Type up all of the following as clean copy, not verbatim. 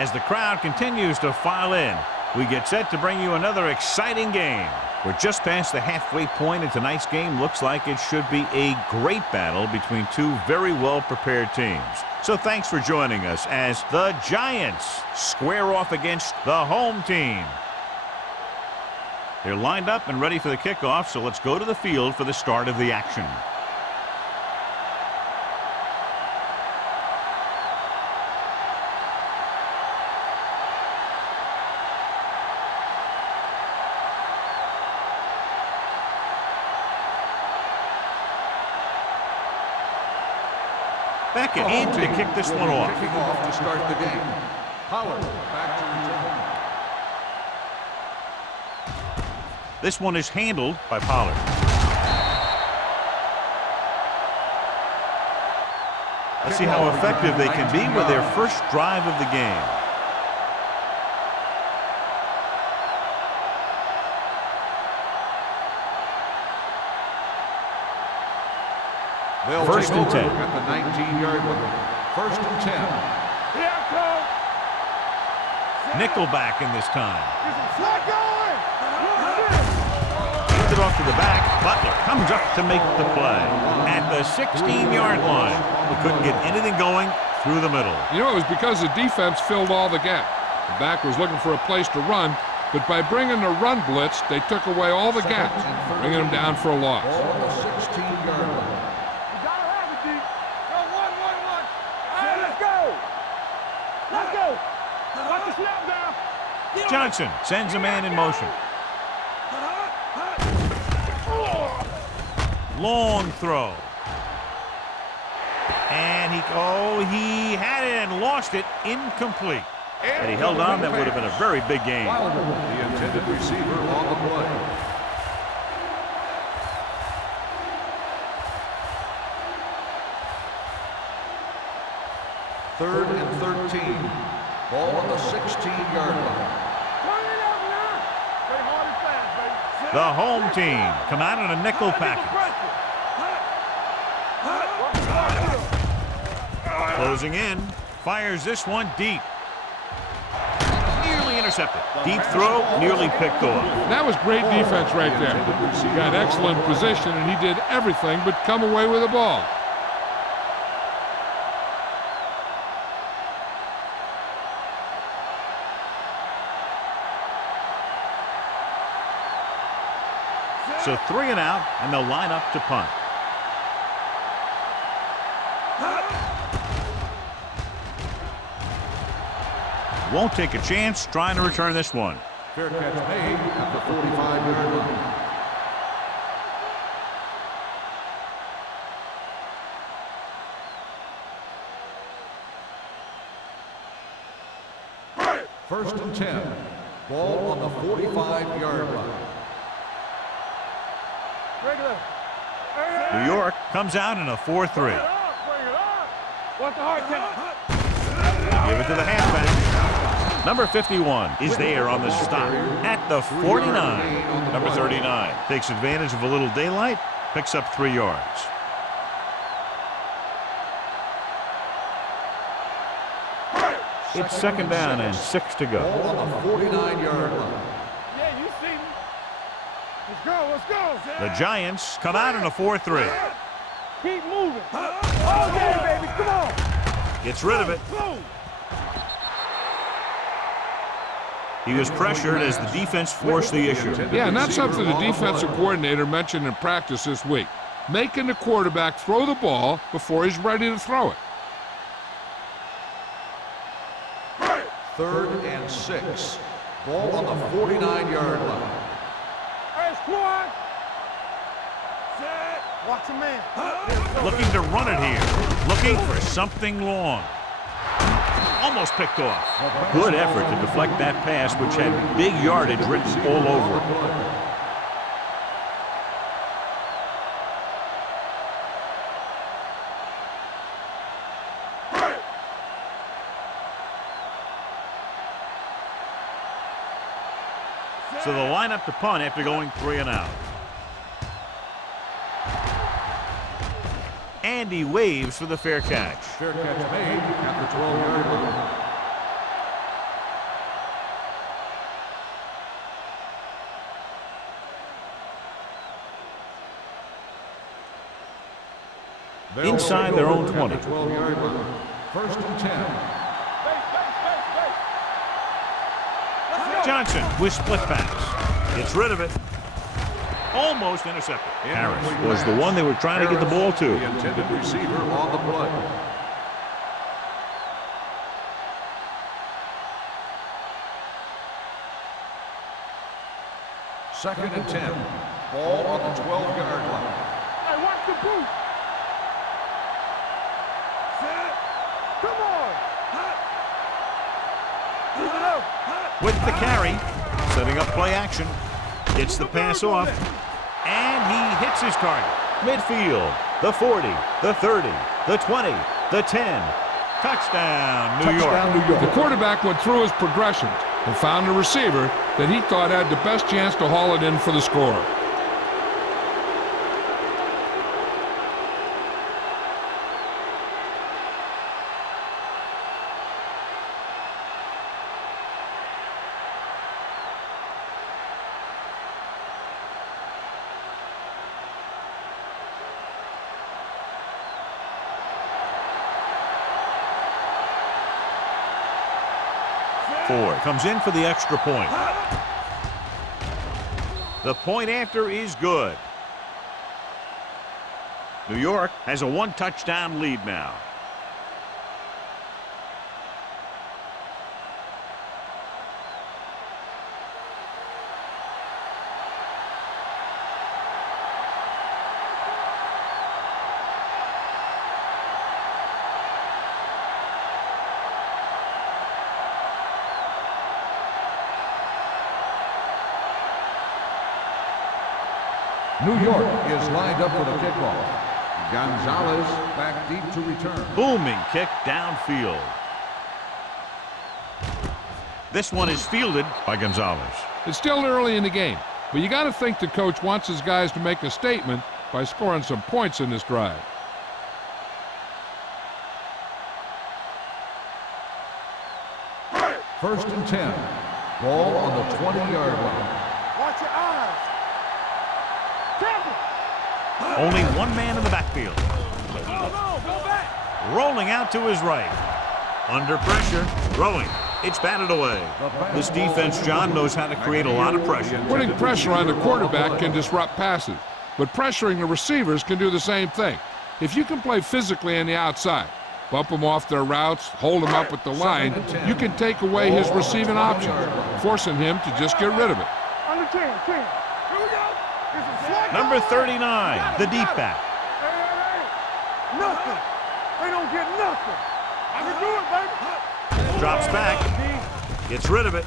As the crowd continues to file in, we get set to bring you another exciting game. We're just past the halfway point, and tonight's game looks like it should be a great battle between two very well-prepared teams. So thanks for joining us as the Giants square off against the home team. They're lined up and ready for the kickoff, so let's go to the field for the start of the action. Beckett in to kick this one off. Kicking off to start the game. Pollard back to return. This one is handled by Pollard. Let's see how effective they can be with their first drive of the game. They'll First and 10. At the 19-yard line. First and 10. Nickelback in this time. Gets it off to the back. Butler comes up to make the play. At the 16-yard line. He couldn't get anything going through the middle. You know, it was because the defense filled all the gap. The back was looking for a place to run, but by bringing the run blitz, they took away all the gaps, bringing them down for a loss. Ball on the 16-yard line. Johnson sends a man in motion. Long throw. And he had it and lost it. Incomplete. And he held on. That would have been a very big game. The intended receiver on the play. Third and 13. Ball on the 16-yard line. The home team come out in a nickel package. Closing in. Fires this one deep. Nearly intercepted. Deep throw, nearly picked off. That was great defense right there. He got excellent position, and he did everything but come away with the ball. So 3 and out, and they'll line up to punt. Won't take a chance trying to return this one. Fair catch made at the 45-yard line. First and 10. Ball on the 45-yard line. New York comes out in a 4-3. Give it to the halfback. Number 51 is there on the stop at the 49. Number 39 takes advantage of a little daylight, picks up 3 yards. It's second down and 6 to go. Ball on the 49-yard line. Let's go. The Giants come out in a 4-3. Keep moving. All day, baby. Come on. Gets rid of it. He was pressured as the defense forced the issue. Yeah, and that's something the defensive coordinator mentioned in practice this week. Making the quarterback throw the ball before he's ready to throw it. Third and 6. Ball on the 49-yard line. Squad. Set. Watch a man. Looking to run it here. Looking for something long. Almost picked off. Good effort to deflect that pass, which had big yardage written all over it. So they'll line up to punt after going 3 and out. And he waves for the fair catch. Fair catch made at the 12-yard line. inside their own 20. 12-yard line. First and 10. Johnson with split pass. Gets rid of it. Almost intercepted. Harris was the one they were trying to get the ball to. The intended receiver on the play. Second and 10. Ball on the 12-yard line. Hey, watch the boot. Come on. Keep it up. With the carry, setting up play action. Gets the pass off, and he hits his target. Midfield, the 40, the 30, the 20, the 10. Touchdown, New York. The quarterback went through his progressions and found a receiver that he thought had the best chance to haul it in for the score. Ford comes in for the extra point. The point after is good. New York has a one-touchdown lead now. New York is lined up for the kickoff. Gonzalez back deep to return. Booming kick downfield. This one is fielded by Gonzalez. It's still early in the game, but you got to think the coach wants his guys to make a statement by scoring some points in this drive. First and 10. Ball on the 20-yard line. Watch your eyes. Only one man in the backfield. Go back. Rolling out to his right. Under pressure, throwing. It's batted away. This defense, John, knows how to create a lot of pressure. Putting pressure on the quarterback can disrupt passes, but pressuring the receivers can do the same thing. If you can play physically on the outside, bump them off their routes, hold them up at the line, you can take away his receiving options, forcing him to just get rid of it. Under 10. Here we go. Number 39, the deep back. Hey. Nothing. They don't get nothing. I can do it, baby. Drops back. Gets rid of it.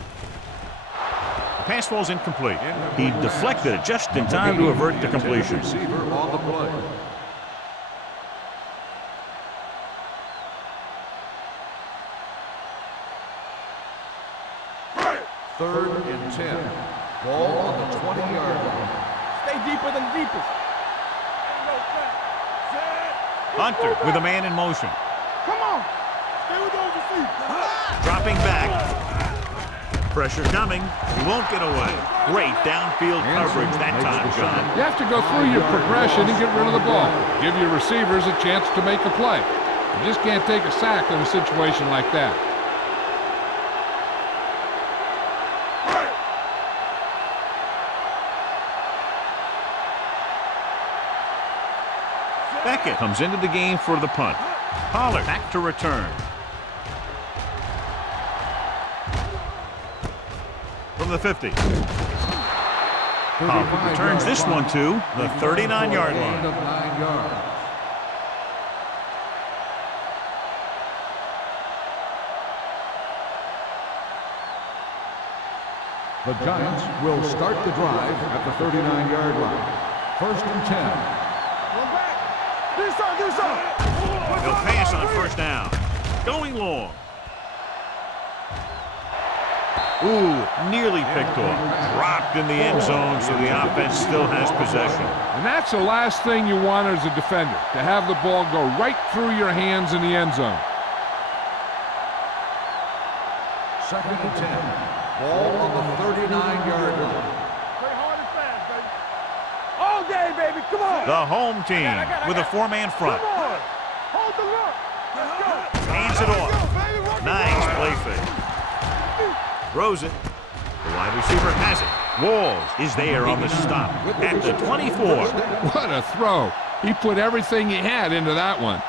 The pass ball's incomplete. He deflected it just in time to avert the completion. Receiver on the play. Third and 10. Ball on the 20-yard line. Stay deeper than the deepest. Hunter with a man in motion. Come on. Stay with those receivers. Dropping back. Pressure coming. He won't get away. Great downfield coverage that time, John. You have to go through your progression and get rid of the ball. Give your receivers a chance to make a play. You just can't take a sack in a situation like that. Beckett comes into the game for the punt. Pollard back to return. From the 50. Pollard returns this one to the 39-yard line. Of 9 yards. The Giants will start the drive at the 39-yard line. First and 10. Do something. He'll pass on first down. Going long. Ooh, nearly picked off. Dropped in the end zone, so the offense still has possession. And that's the last thing you want as a defender, to have the ball go right through your hands in the end zone. Second and 10. Ball on the 39-yard line. Play hard and fast, baby. All day, baby. Come on. The home team with a four-man front. Come on. fake. Throws it. The wide receiver has it. Walls is there on the stop at the 24. What a throw. He put everything he had into that one.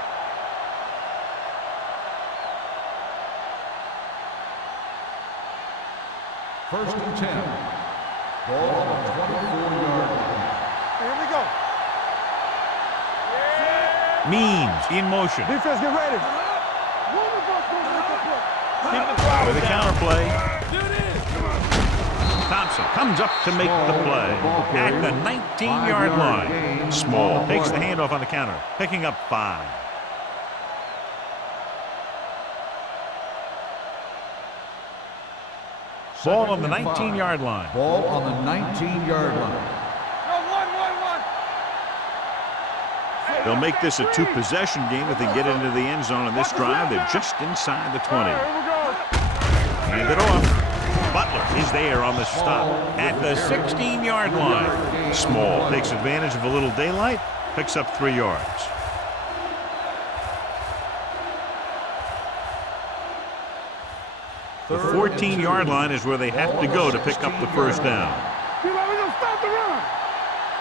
First and 10. Ball on the 24-yard line. Here we go. Means in motion. Defense, get ready. One of us going to make the play. With a counter play. Thompson comes up to make the play at the 19-yard line. Small takes the handoff on the counter, picking up 5. Ball on the 19-yard line. Ball on the 19-yard line. They'll make this a 2-possession game if they get into the end zone on this drive. They're just inside the 20. Hand it off. Butler is there on the stop at the 16-yard line. Small takes advantage of a little daylight, picks up 3 yards. The 14-yard line is where they have to go to pick up the first down. Stop the run.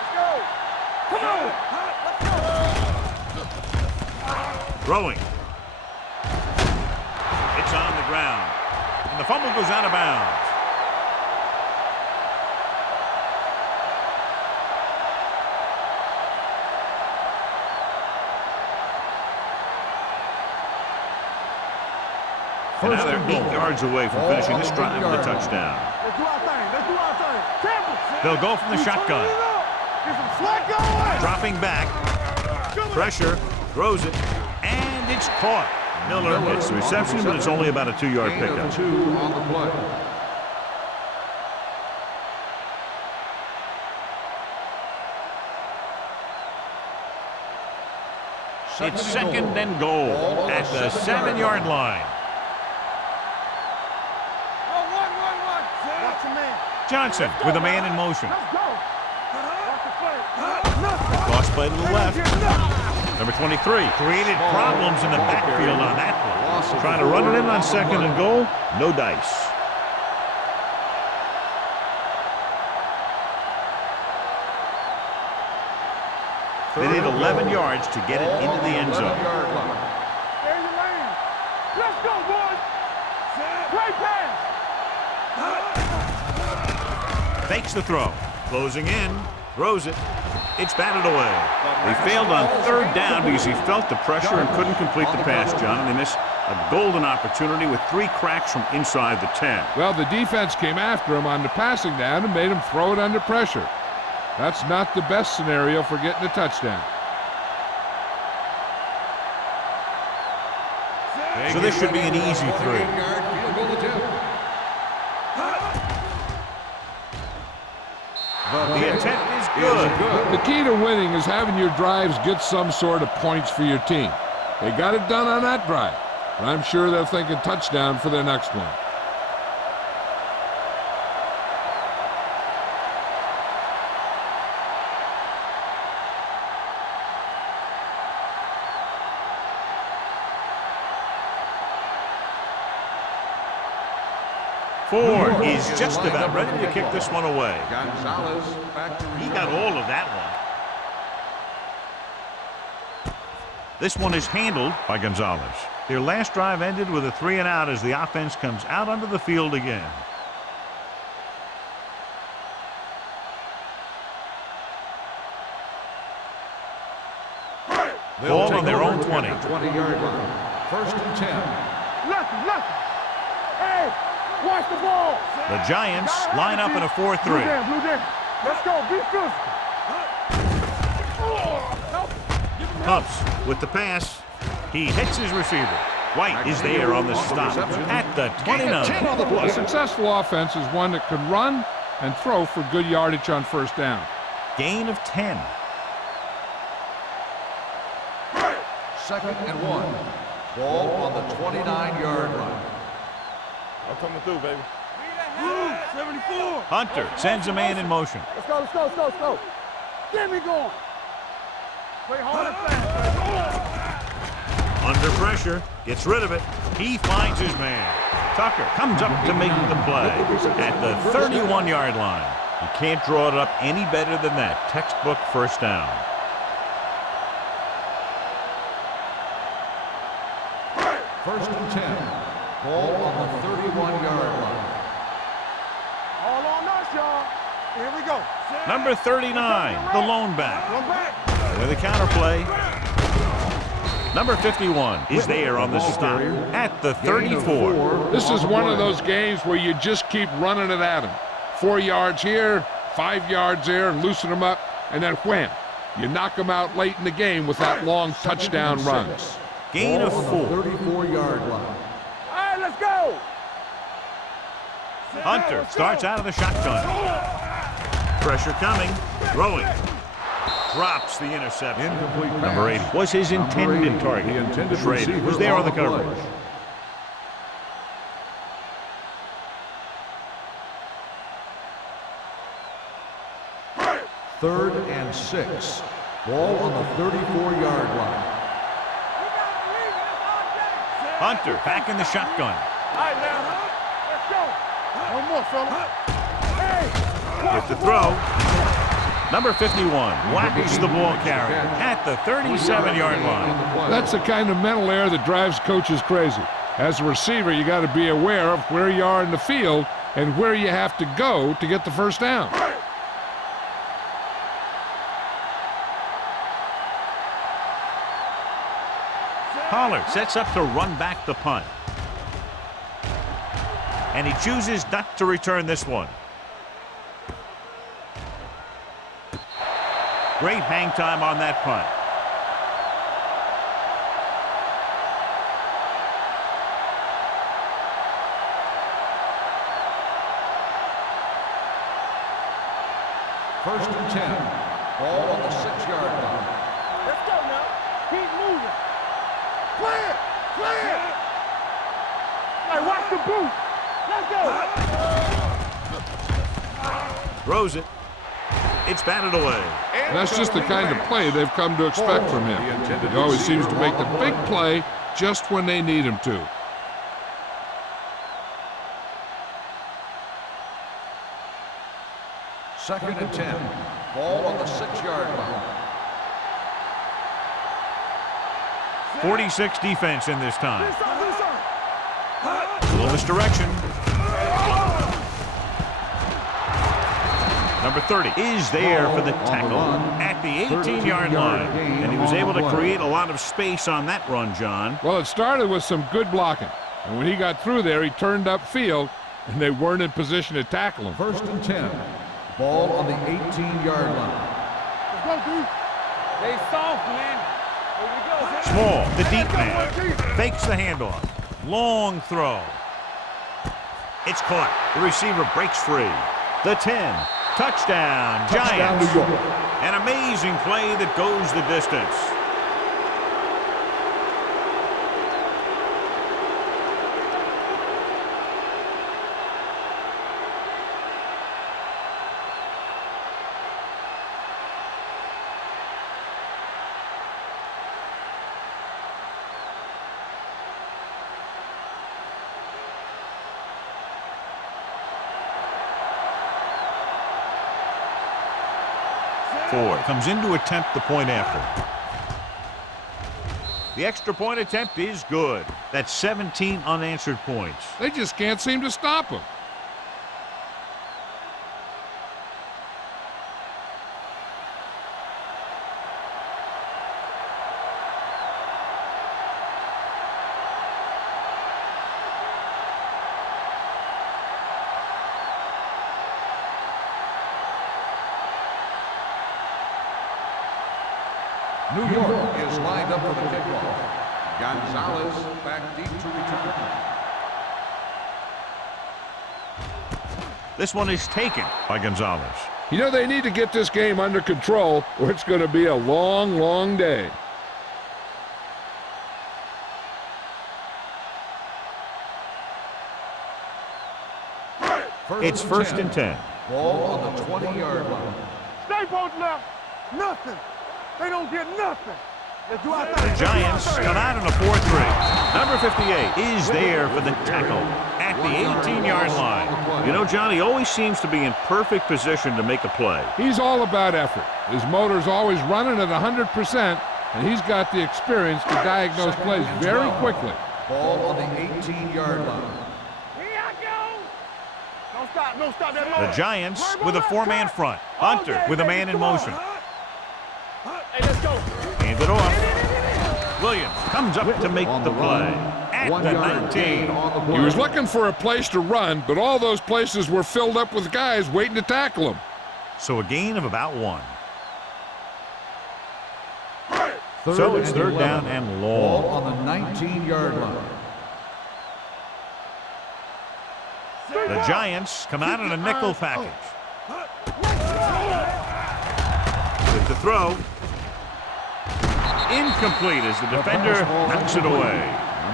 Let's go. Come on. Throwing. It's on the ground. And the fumble goes out of bounds. And now they're 8 yards away from finishing this drive with a touchdown. Let's do our thing. Let's do our thing. Temple. They'll go from the shotgun. Get some slack going. Dropping back. Pressure. Throws it. And it's caught. Miller gets the reception, but it's only about a 2-yard pickup. 2 on the play. It's second and goal at the 7-yard line. Watch your man. Johnson with a man in motion. Let's go. Watch the play. Cross play to the left. Number 23 created problems in the backfield on that play. Trying to run it in on second and goal. No dice. They need 11 yards to get it into the end zone. There you lane. Let's go, boys. Play pass. Fakes the throw. Closing in. Throws it. It's batted away. He failed on 3rd down because he felt the pressure and couldn't complete the pass, John. And they miss a golden opportunity with 3 cracks from inside the 10. Well, the defense came after him on the passing down and made him throw it under pressure. That's not the best scenario for getting a touchdown. So this should be an easy 3. The attempt is good. The key to winning is having your drives get some sort of points for your team. They got it done on that drive, but I'm sure they're thinking touchdown for their next one. Ford is just about ready to kick this one away. Gonzalez back to He got all of that one. This one is handled by Gonzalez. Their last drive ended with a 3 and out as the offense comes out onto the field again. Ball on their own 20. 20-yard line. First and 10. Lucky. Hey, watch the ball. The Giants line up in a 4-3. Blue down. Let's go. Be physical. Pumps with the pass. He hits his receiver. White is there on the stop at the 29. A successful offense is one that can run and throw for good yardage on first down. Gain of 10. Second and 1. Ball on the 29-yard line. I'm coming through, baby. 74. Hunter sends a man in motion. Let's go. Get me going. Play hard and fast. On Under pressure, gets rid of it. He finds his man. Tucker comes up to make the play at the 31-yard line. You can't draw it up any better than that. Textbook first down. First and 10. Ball on the 31-yard line. All on us, y'all. Here we go. Number 39, the lone back. Go back. With a counterplay. Number 51 is there on the stop at the 34. This is one of those games where you just keep running it at them. 4 yards here, 5 yards there, and loosen them up, and then wham. You knock them out late in the game with that long touchdown run. Gain of 4. 34-yard line. All right, let's go. Hunter starts out of the shotgun. Pressure coming. Throwing. Drops the interception. Incomplete pass. Number 80 was his intended target. The intended Schrader receiver was there on the play. coverage. Third and 6. Ball on the 34-yard line. Hunter back in the shotgun. All right, now. Let's go. One more, fella. Hey. With the throw. Number 51 whacks the ball carrier at the 37-yard line. That's the kind of mental error that drives coaches crazy. As a receiver, you got to be aware of where you are in the field and where you have to go to get the first down. Pollard sets up to run back the punt. And he chooses not to return this one. Great hang time on that punt. First and 10. Ball on the 6-yard line. Let's go now. Keep moving. Clear. Clear. Hey, watch the boot. Let's go. Throws it. It's batted away. And that's just the kind of play they've come to expect from him. He always seems to make the big play just when they need him to. Second and 10. Ball on the 6-yard line. 46 defense in this time. A little misdirection. Number 30 is there for the tackle at the 18-yard line. And he was able to create a lot of space on that run, John. Well, it started with some good blocking. And when he got through there, he turned upfield, and they weren't in position to tackle him. First and 10. Ball on the 18-yard line. Let's go, dude. They soft, man. Here we go. Small, the deep man, fakes the handoff. Long throw. It's caught. The receiver breaks free. The 10. Touchdown, Touchdown, Giants. New York. An amazing play that goes the distance. Ford comes in to attempt the point after. The extra point attempt is good. That's 17 unanswered points. They just can't seem to stop him. New York is lined up for the kickoff. Gonzalez back deep to return. This one is taken by Gonzalez. You know, they need to get this game under control, or it's going to be a long, long day. It's first and 10. Ball on the 20-yard line. Stay both left. Nothing. They don't get nothing. The Giants come out in a 4-3. Number 58 is there for the tackle at the 18-yard line. You know, John, he always seems to be in perfect position to make a play. He's all about effort. His motor's always running at 100%, and he's got the experience to diagnose plays very quickly. Ball on the 18-yard line. Here I go. Don't stop that motor. The Giants with a 4-man front. Hunter with a man in motion. Hey, let's go. Hands it off. Williams comes up to make the play at the 19. He was looking for a place to run, but all those places were filled up with guys waiting to tackle him. So a gain of about 1. So it's third down and long. Ball on the 19-yard line. The Giants come out in a nickel package. With the throw. Incomplete as the defender knocks it away.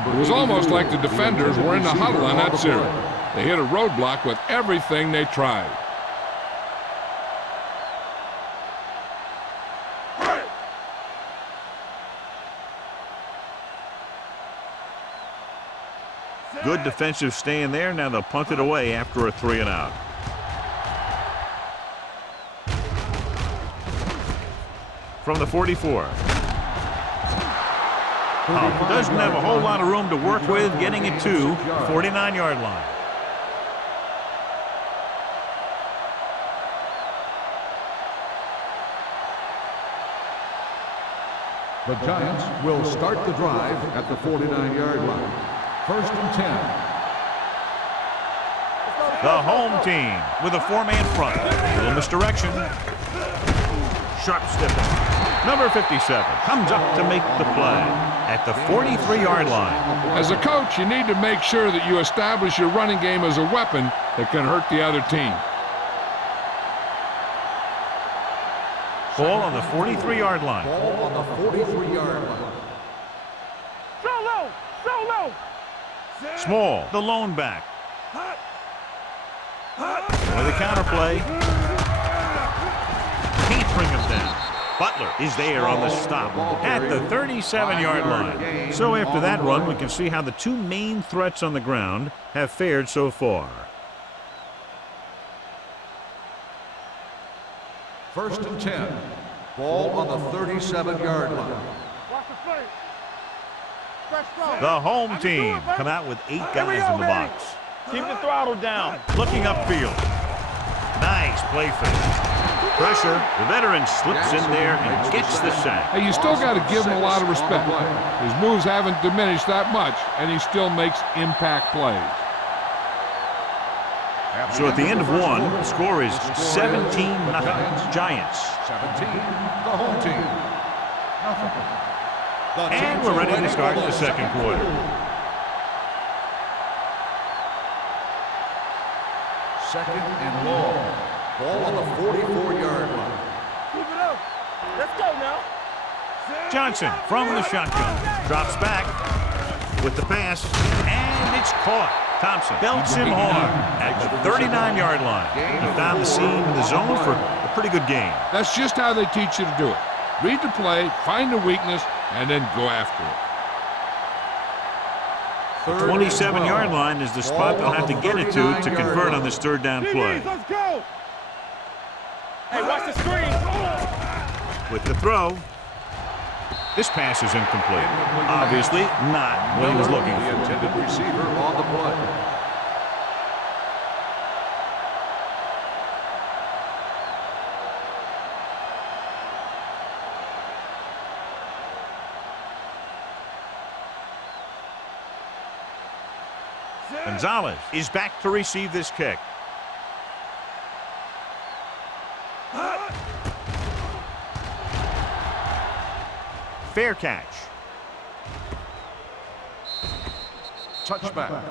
It was almost like the defenders were in the huddle on that series. They hit a roadblock with everything they tried. Good defensive stand there. Now they'll punt it away after a 3-and-out. From the 44. Doesn't have a whole lot of room to work with, getting it to the 49-yard line. The Giants will start the drive at the 49-yard line. First and 10. The home team with a 4-man front. A little misdirection. Sharp stiffing. Number 57 comes up to make the play at the 43-yard line. As a coach, you need to make sure that you establish your running game as a weapon that can hurt the other team. Ball on the 43-yard line. Ball on the 43-yard line. Solo. Small, the lone back. With a counterplay. Can't bring him down. Butler is there on the stop at the 37-yard line. So after that run, we can see how the two main threats on the ground have fared so far. First and 10. Ball on the 37-yard line. Watch the play. Fresh throw. The home team come out with 8 guys in the box. Keep the throttle down. Looking upfield. Nice play fake. Pressure. The veteran slips in there and gets the sack. Hey, you still got to give him a lot of respect. His moves haven't diminished that much, and he still makes impact plays. So at the end of one, the score is 17-0 Giants. 17, the home team. Nothing. And we're ready to start the second quarter. Second and long. Ball on the 44-yard line. Keep it up. Let's go now. Johnson from the shotgun. Drops back with the pass, and it's caught. Thompson belts him hard at the 39-yard line. He found the seam in the zone for a pretty good game. That's just how they teach you to do it. Read the play, find the weakness, and then go after it. The 27-yard line is the spot they'll have to get it to convert on this third down play. Let's go. Hey, watch the screen. With the throw. This pass is incomplete. Obviously not what he was looking The for. intended receiver on the play. Gonzalez is back to receive this kick. Fair catch. Touchback.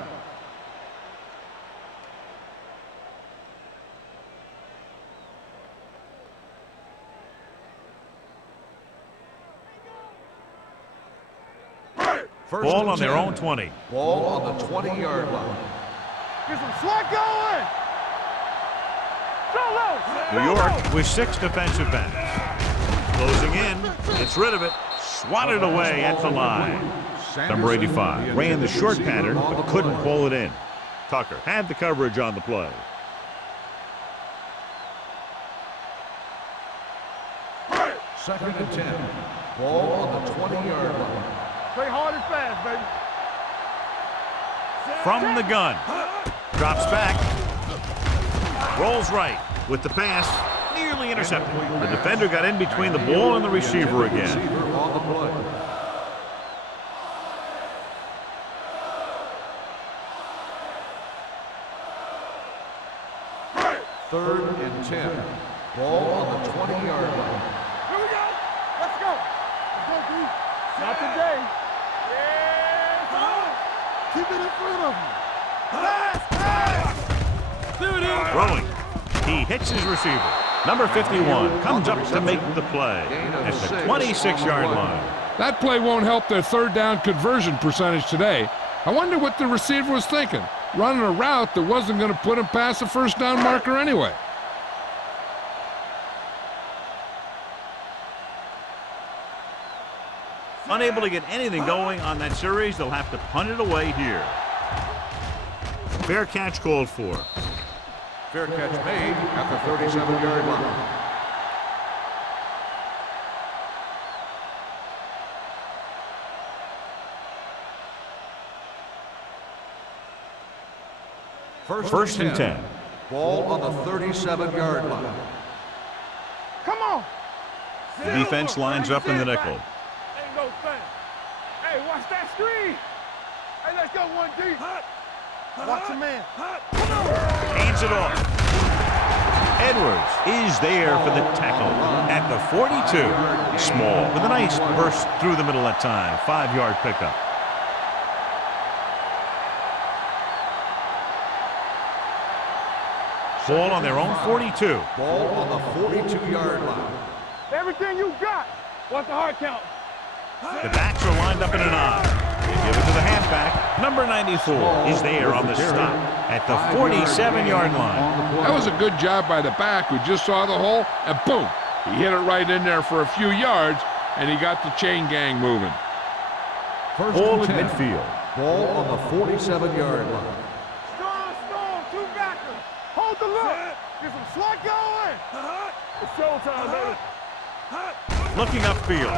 Ball on their own 20. Ball on the 20-yard line. Get some sweat going. Solo. New York with 6 defensive backs. Closing in. Gets rid of it. swatted away at the line. Number 85 ran the short pattern but couldn't pull it in. Tucker had the coverage on the play. Second and 10. Ball on the 20-yard line. Play hard and fast, baby. From the gun. Drops back. Rolls right with the pass. Nearly intercepted. The defender got in between the ball and the receiver again. On the play. Third and 10. Ball on the 20-yard line. Here we go. Let's go. Let's go, D. Not today. Yeah, keep it in front of him. Pass. Rolling. He hits his receiver. Number 51 comes up to make the play at the 26-yard line. That play won't help their third down conversion percentage today. I wonder what the receiver was thinking, running a route that wasn't going to put him past the first down marker anyway. Unable to get anything going on that series, they'll have to punt it away here. Fair catch called for. Fair catch made at the 37-yard line. First and 10. Ball on the 37-yard line. Come on. The defense lines up in the nickel. Ain't no thing. Hey, watch that screen. Hey, let's go, 1D. Watch the man. Come on. Hands it off. Edwards is there for the tackle at the 42. Small with a nice burst through the middle that time. 5-yard pickup. Ball on their own 42. Ball on the 42-yard line. Everything you got. What's the hard count? The backs are lined up in an I. They give it to the halfback. Number 94 is there on the stop at the 47-yard line. That was a good job by the back who just saw the hole, and boom, he hit it right in there for a few yards, and he got the chain gang moving. Ball at midfield. Ball on the 47-yard line. Strong, 2 backers. Hold the look. Get some slot going. It's showtime, baby. Looking upfield.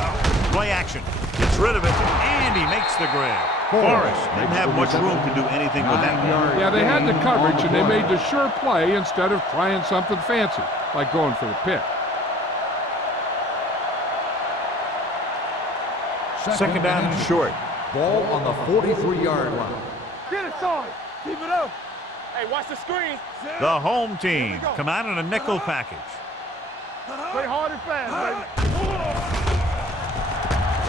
Play action. Gets rid of it, and he makes the grab. Forrest didn't have much room to do anything with that one. Yeah, they had the coverage, and they made the sure play instead of trying something fancy, like going for the pick. Second down and short. Ball on the 43-yard line. Get it, Sarge. Keep it up. Hey, watch the screen. The home team come out in a nickel package. Play hard and fast, baby.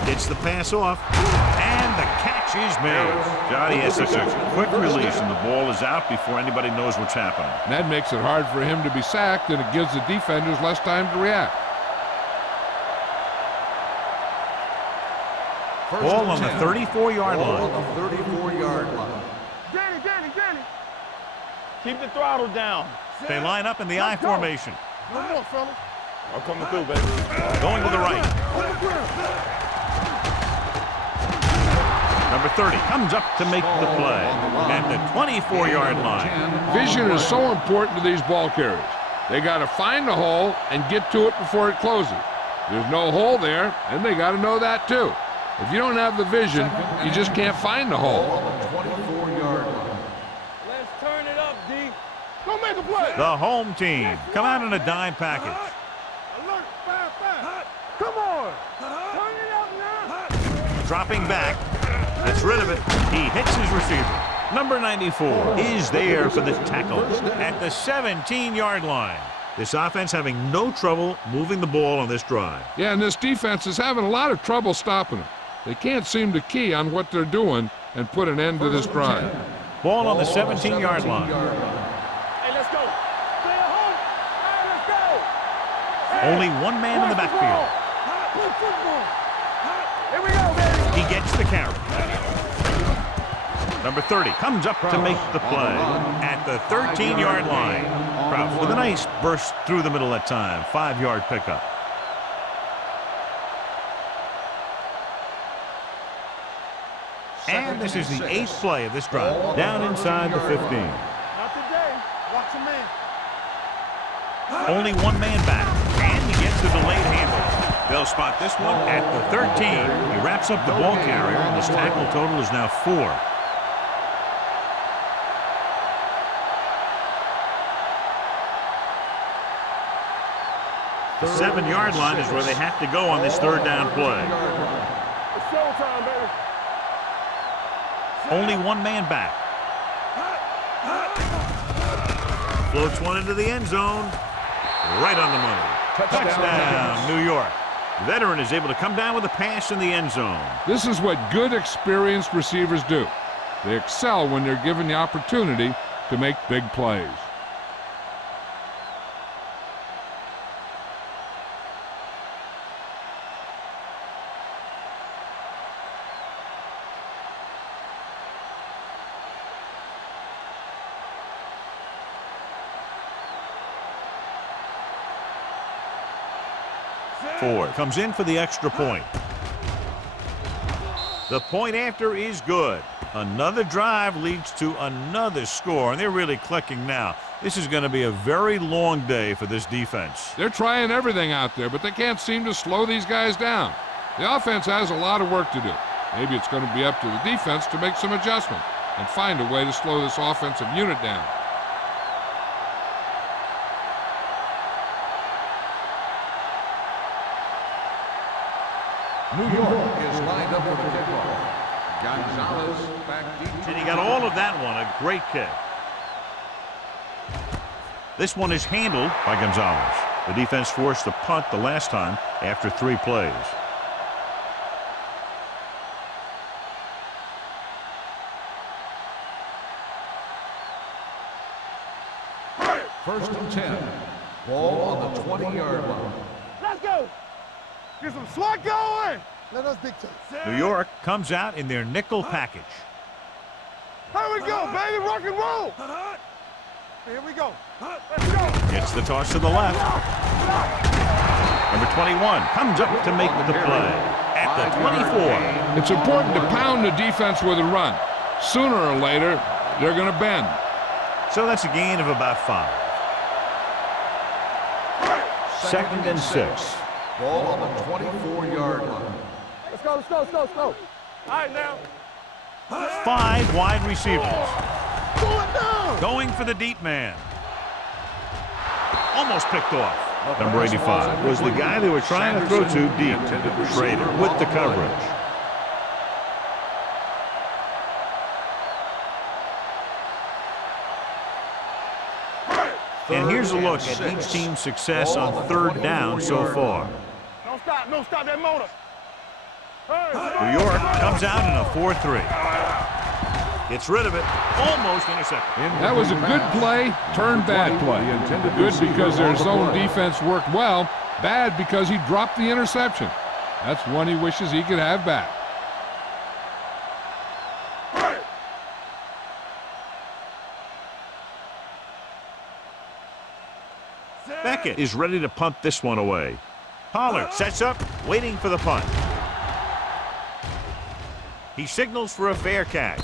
Gets the pass off, and the catch is made. Johnny has such a quick release, and the ball is out before anybody knows what's happening. And that makes it hard for him to be sacked, and it gives the defenders less time to react. Ball on the 34-yard Ball line. on the 34-yard line. Danny. Keep the throttle down. They line up in the I formation. One more, fella. I'm coming through, baby. Going to the right. Number 30 comes up to make the play at the 24-yard line. Vision is so important to these ball carriers. They got to find the hole and get to it before it closes. There's no hole there, and they got to know that too. If you don't have the vision, you just can't find the hole. Ball on the 24-yard line. Let's turn it up, D. Go make a play. The home team come out in a dime package. Alert, fast. Come on. Turn it up now. Dropping back. Gets rid of it. He hits his receiver. Number 94 is there for the tackle at the 17-yard line. This offense having no trouble moving the ball on this drive. Yeah, and this defense is having a lot of trouble stopping them. They can't seem to key on what they're doing and put an end to this drive. Ball on the 17-yard line. Hey, let's go. Stay at home. Hey, let's go. Hey, Only one man in the backfield. play football. Here we go, baby. He gets the carry. Number 30 comes up to make the play at the 13-yard line. Kraus with a nice burst through the middle that time. 5-yard pickup. And this is the 8th play of this drive. Down inside the 15. Not today. Watch a man. Only one man back. And he gets the delayed handle. They'll spot this one at the 13. He wraps up the ball carrier, and his tackle total is now 4. The 7-yard line is where they have to go on this 3rd down play. It's showtime, baby. Only one man back. Floats one into the end zone. Right on the money. Touchdown, New York. The veteran is able to come down with a pass in the end zone. This is what good, experienced receivers do. They excel when they're given the opportunity to make big plays. Comes in for the extra point. The point after is good. Another drive leads to another score, and they're really clicking now. This is going to be a very long day for this defense. They're trying everything out there, but they can't seem to slow these guys down. The offense has a lot of work to do. Maybe it's going to be up to the defense to make some adjustment and find a way to slow this offensive unit down. New York is lined up for the kickoff. Gonzalez back deep. And he got all of that one. A great kick. This one is handled by Gonzalez. The defense forced a punt the last time after 3 plays. First and 10. Ball on the 20-yard line. Let's go. Get some swat going. Let us dictate. New York comes out in their nickel package. Here we go, baby. Rock and roll. Here we go. Let's go. Gets the toss to the left. Number 21 comes up to make the play at the 24. It's important to pound the defense with a run. Sooner or later, they're going to bend. So that's a gain of about 5. 2nd and 6. Ball on the 24-yard line. Let's go, let's go, let's go, let's go. All right, now. 5 wide receivers. Pull it down. Going for the deep man. Almost picked off. Number 85 was the guy they were trying to throw to deep. Schrader with the coverage. And here's a look at each team's success on 3rd down so far. Don't stop that motor. New York comes out in a 4-3. Gets rid of it, almost intercepted. That was a good play, turned bad play. Good because their zone defense worked well, bad because he dropped the interception. That's one he wishes he could have back. Beckett is ready to punt this one away. Pollard sets up, waiting for the punt. He signals for a fair catch.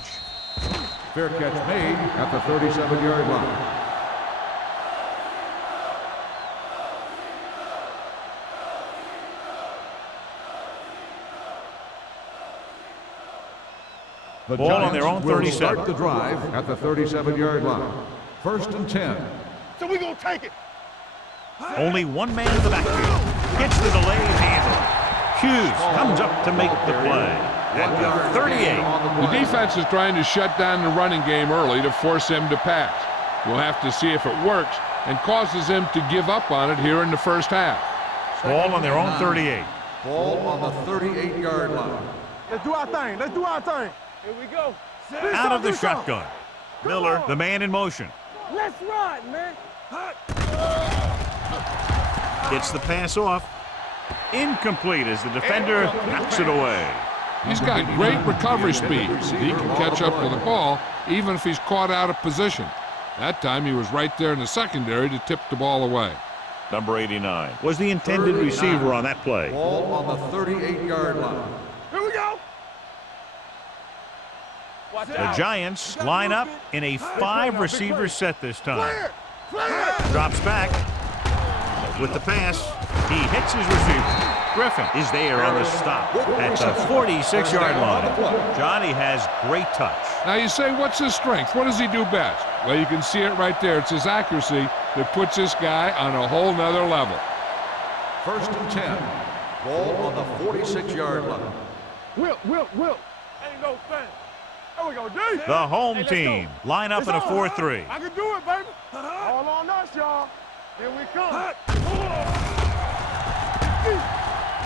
Fair catch made at the 37-yard line. The Ball on their own will 37. start the drive at the 37-yard line. First and 10. So we're going to take it. Only one man in the backfield. Gets the delayed handle. Hughes comes up to make the play at the 38. The defense is trying to shut down the running game early to force him to pass. We'll have to see if it works and causes him to give up on it here in the first half. Ball on their own 38. Ball on the 38-yard line. Let's do our thing. Let's do our thing. Here we go. Out of the shotgun. Miller, the man in motion. Let's ride, man. Gets the pass off. Incomplete as the defender knocks it away. He's got great recovery speed. He can catch up with the ball even if he's caught out of position. That time he was right there in the secondary to tip the ball away. Number 89 was the intended receiver on that play. Ball on the 38-yard line. Here we go. The Giants line up in a 5-receiver set this time. Drops back. With the pass, he hits his receiver. Griffin is there on the stop at the 46-yard line. Johnny has great touch. Now you say, what's his strength? What does he do best? Well, you can see it right there. It's his accuracy that puts this guy on a whole nother level. 1st and 10. Ball on the 46-yard line. Will. Ain't no thing. There we go, D. The home team line up in a 4-3. I can do it, baby. All on us, y'all. Here we come.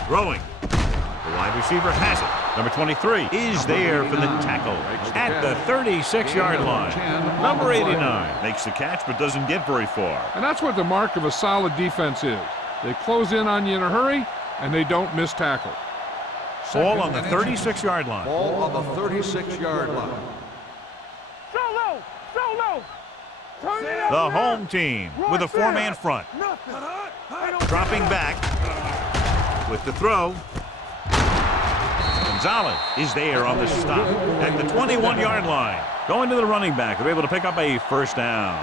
Throwing. The wide receiver has it. Number 23 is there for the tackle at the 36-yard line. Number 89 makes the catch but doesn't get very far. And that's what the mark of a solid defense is. They close in on you in a hurry, and they don't miss tackle. Ball on the 36-yard line. Ball on the 36-yard line. Solo. Turn it up, The man. home team with a 4-man front. Dropping back with the throw. Gonzalez is there on the stop at the 21-yard line. Going to the running back. They're able to pick up a first down.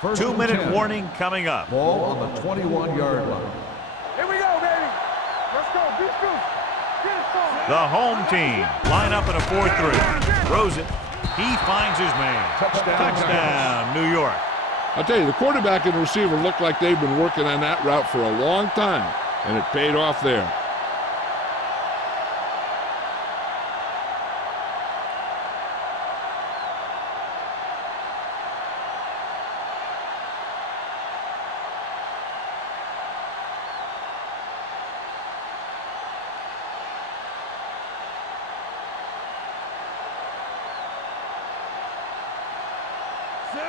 First 2-minute warning coming up. Ball on the 21-yard line. Here we go, baby. Let's go. Beat you. Get it started. The home team line up in a 4-3. Throws it. He finds his man. Touchdown, New York. I'll tell you, the quarterback and the receiver look like they've been working on that route for a long time, and it paid off there.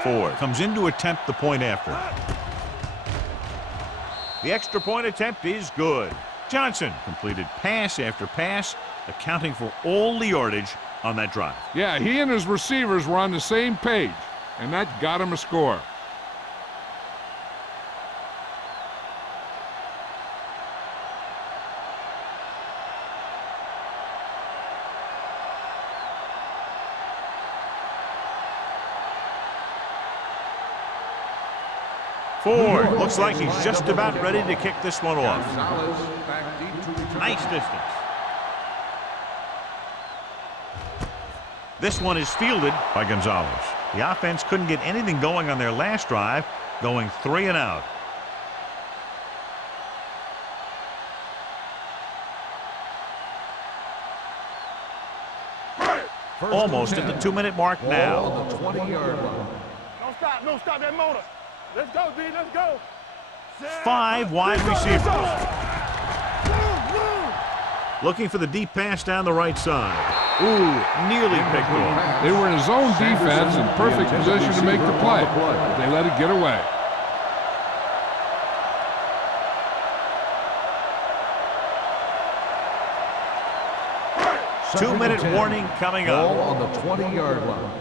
Ford comes in to attempt the point after. The extra point attempt is good. Johnson completed pass after pass, accounting for all the yardage on that drive. Yeah, he and his receivers were on the same page, and that got him a score. Ford looks like he's just about ready to kick this one off. Gonzalez back deep to return. Nice distance. This one is fielded by Gonzalez. The offense couldn't get anything going on their last drive, going 3 and out. Almost at the 2-minute mark now. Ball on the 20-yard line. Don't stop that motor. Let's go, D. Let's go. 5 wide receivers. Looking for the deep pass down the right side. Ooh, nearly picked off. They were in his own defense in perfect position to make the play, but they let it get away. Two-minute warning coming Ball up. on the 20-yard line.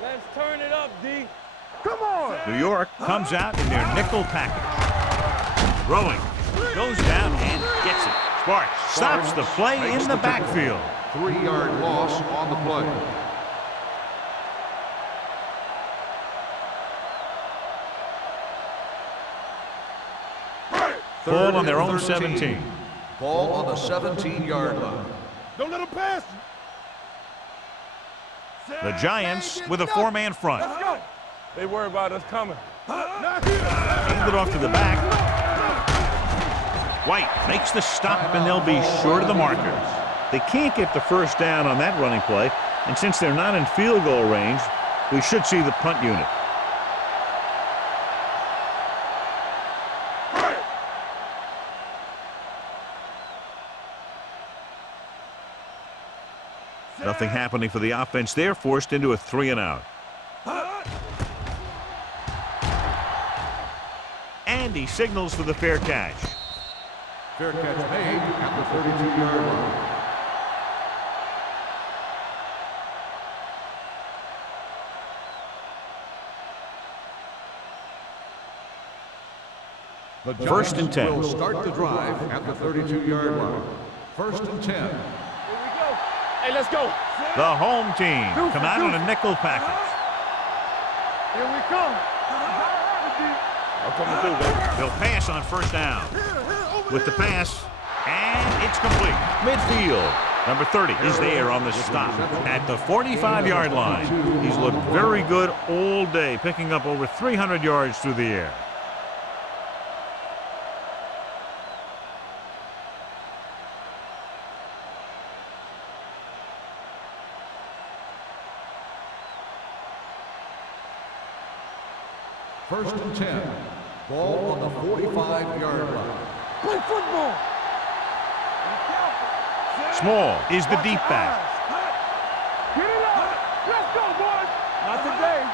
Let's turn it up, D. Come on. New York comes out in their nickel package. Throwing. Goes down and gets it. Sparks stops the play in the backfield. 3-yard loss on the play. Ball on their own 13. 17. Ball on the 17-yard line. Don't let him pass. The Giants with a 4-man front. Let's go. They worry about us coming. Hand it off to the back. White makes the stop, and they'll be short of the marker. They can't get the first down on that running play, and since they're not in field goal range, we should see the punt unit. Nothing happening for the offense. They're forced into a 3 and out. And he signals for the fair catch. Fair catch made at the 32-yard line. The First and 10. will start the drive at the 32-yard line. First and 10. Here we go. Hey, let's go. The home team come out in a nickel package. Here we come. I'm coming through, baby. They'll pass on first down. With the pass, and it's complete. Midfield. Number 30 is there on the stop at the 45-yard line. He's looked very good all day, picking up over 300 yards through the air. First and 10. Ball on the 45-yard line. Play football. Small is the deep back. Get it up. Let's go, boys. Not today.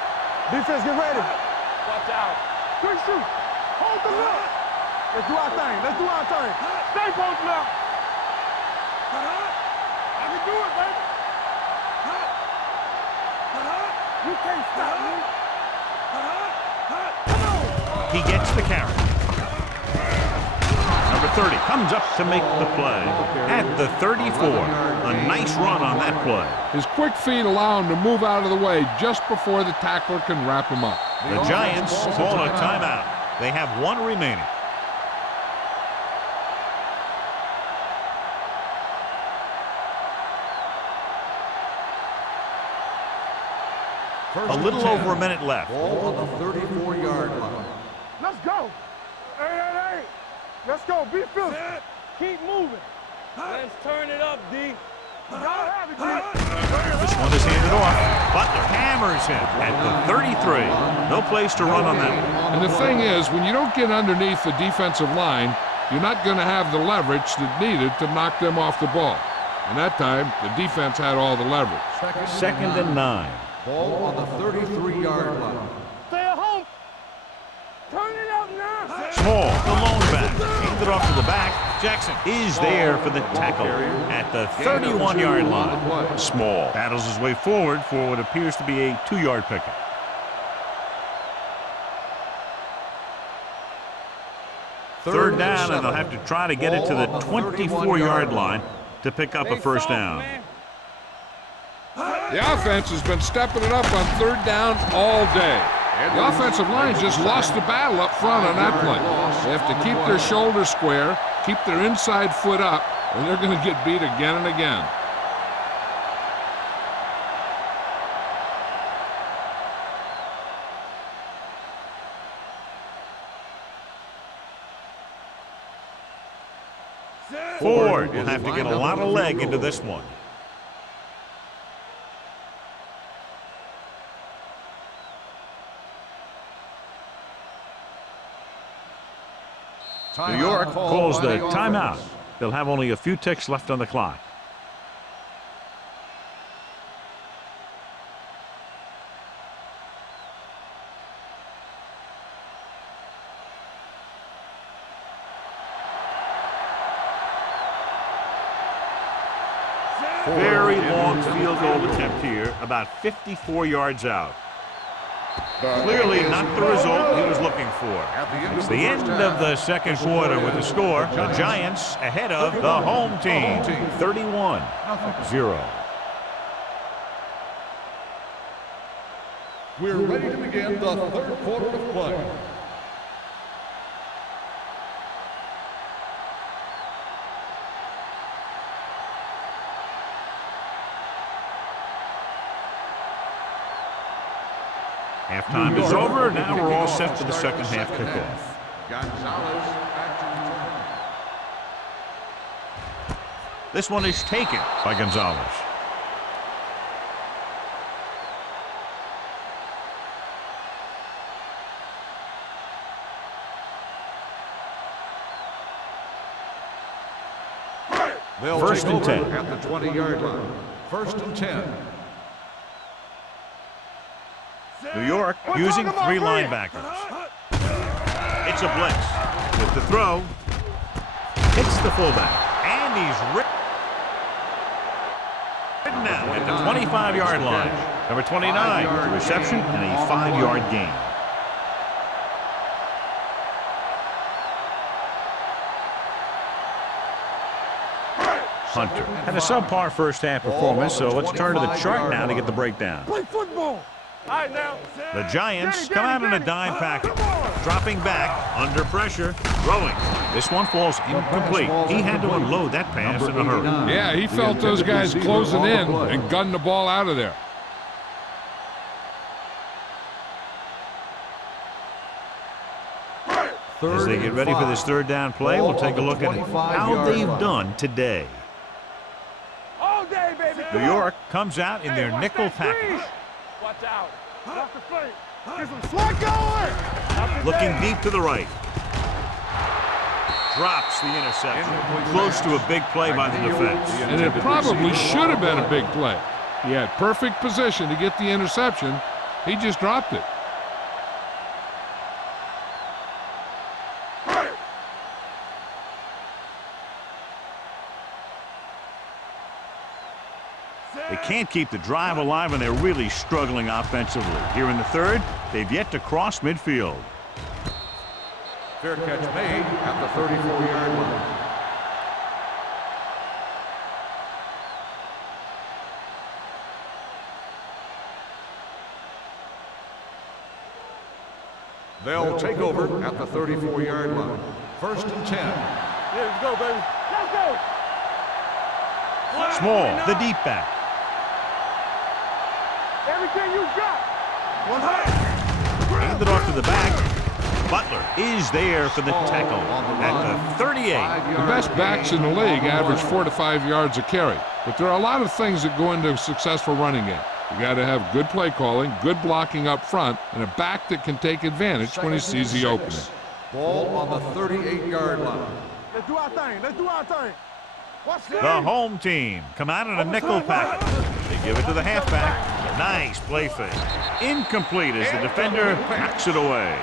Defense, get ready. Watch out. Good shoot. Hold the look. Let's do our thing. Let's do our thing. Stay posted up. I can do it, baby. You can't stop me. Come on. He gets the carry. Number 30 comes up to make the play at the 34. A nice run on that play. His quick feet allow him to move out of the way just before the tackler can wrap him up. The Giants call a timeout. They have one remaining. A little over a minute left. Ball on the 34-yard line. Let's go. Hey. Let's go. Be fierce. Keep moving. Let's turn it up, D. Gotta have it, D. This one is handed off. Butler hammers him at the 33. No place to run on that one. And the thing is, when you don't get underneath the defensive line, you're not going to have the leverage that needed to knock them off the ball. And that time, the defense had all the leverage. Second and 9. Ball on the 33-yard line. Stay at home. Turn it up now. Small, the lone back. Handed off to the back. Jackson is there for the tackle at the 31-yard line. Small battles his way forward for what appears to be a 2-yard pickup. Third down, and they'll have to try to get it to the 24-yard line to pick up a first down. The offense has been stepping it up on third down all day. The offensive line just lost the battle up front on that play. They have to keep their shoulders square, keep their inside foot up, and they're going to get beat again and again. Ford will have to get a lot of leg into this one. New York calls the timeout. They'll have only a few ticks left on the clock. Very long field goal attempt here, about 54 yards out. Clearly not the result he was looking for. It's the end of the second quarter with the score. The Giants ahead of the home team, 31-0. We're ready to begin the third quarter of play. Halftime is over. Now we're all set for the second half kickoff. Gonzalez back to return. This one is taken by Gonzalez. First and 10. At the 20-yard line. First and 10. New York using three linebackers. It's a blitz. With the throw, hits the fullback, and he's written out at the 25-yard line. Number 29 with the reception and a 5-yard gain. Hunter. Had a subpar first half performance, so let's turn to the chart now to get the breakdown. Play football. All right, now. The Giants come out in a dime package. Dropping back, under pressure, throwing. This one falls incomplete. He had to unload that pass in a hurry. Yeah, he felt those guys closing in and gunned the ball out of there. As they get ready for this third down play, we'll take a look at how they've done today. All day, baby. New York comes out in their nickel package. Watch out. Watch the play. Get some slot going. Looking deep to the right. Drops the interception. Close to a big play by the defense. And it probably should have been a big play. He had perfect position to get the interception. He just dropped it. They can't keep the drive alive, and they're really struggling offensively. Here in the third, they've yet to cross midfield. Fair catch made at the 34-yard line. They'll take over at the 34-yard line. 1st and 10. Yeah, let's go, baby. Let's go. Small, the deep back. Everything you got. Hand it off to the back. Butler is there for the tackle at the 38. The best backs in the league average 4 to 5 yards a carry. But there are a lot of things that go into a successful running game. You got to have good play calling, good blocking up front, and a back that can take advantage when he sees the opening. Ball on the 38-yard line. Let's do our thing. Let's do our thing. Watch this. The home team come out in a nickel package. They give it to the halfback. Nice play fake. Incomplete as the defender knocks it away.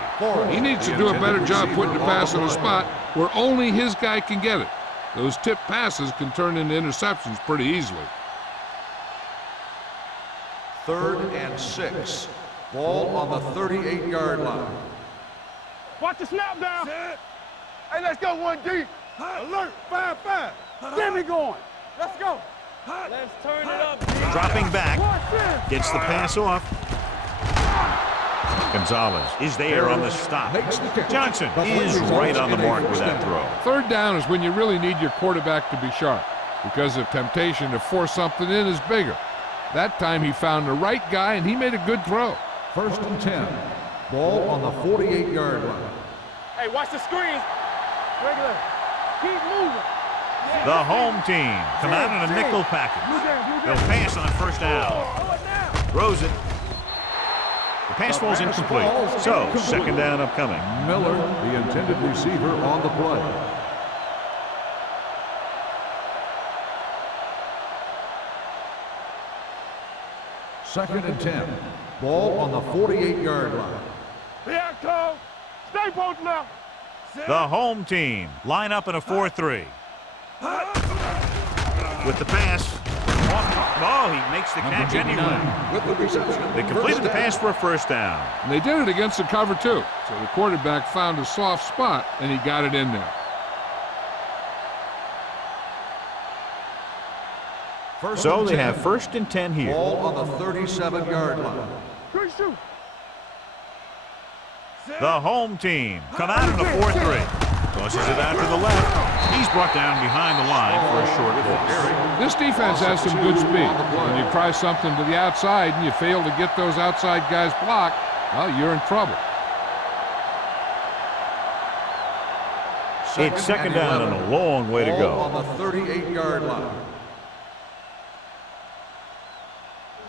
He needs to do a better job putting the pass in a spot where only his guy can get it. Those tip passes can turn into interceptions pretty easily. 3rd and 6. Ball on the 38-yard line. Watch the snap down. Hey, let's go one deep. Alert, 5-5. Get me going. Let's go. Let's turn it up. Dropping back, gets the pass off. Gonzalez is there on the stop. Johnson is right on the mark with that throw. 3rd down is when you really need your quarterback to be sharp because the temptation to force something in is bigger. That time he found the right guy and he made a good throw. 1st and 10. Ball on the 48-yard line. Hey, watch the screen. Regular. Keep moving. The home team come out in a nickel package. They'll pass on 1st down. Throws it. The pass falls incomplete. So, 2nd down upcoming. Miller, the intended receiver, on the play. Second and 10. Ball on the 48-yard line. Here it comes. Stay posted now. The home team line up in a 4-3. With the pass. Oh, he makes the catch anyway. With the reception. They completed the pass for a 1st down. And they did it against the cover too. So the quarterback found a soft spot and he got it in there. So they have 1st and 10 here. Ball on the 37-yard line. Good shoot. The home team come out in a 4-3. Tosses it out to the left. He's brought down behind the line for a short loss. This defense has some good speed. When you try something to the outside and you fail to get those outside guys blocked, well, you're in trouble. It's 2nd down and a long way to go. On the 38-yard line.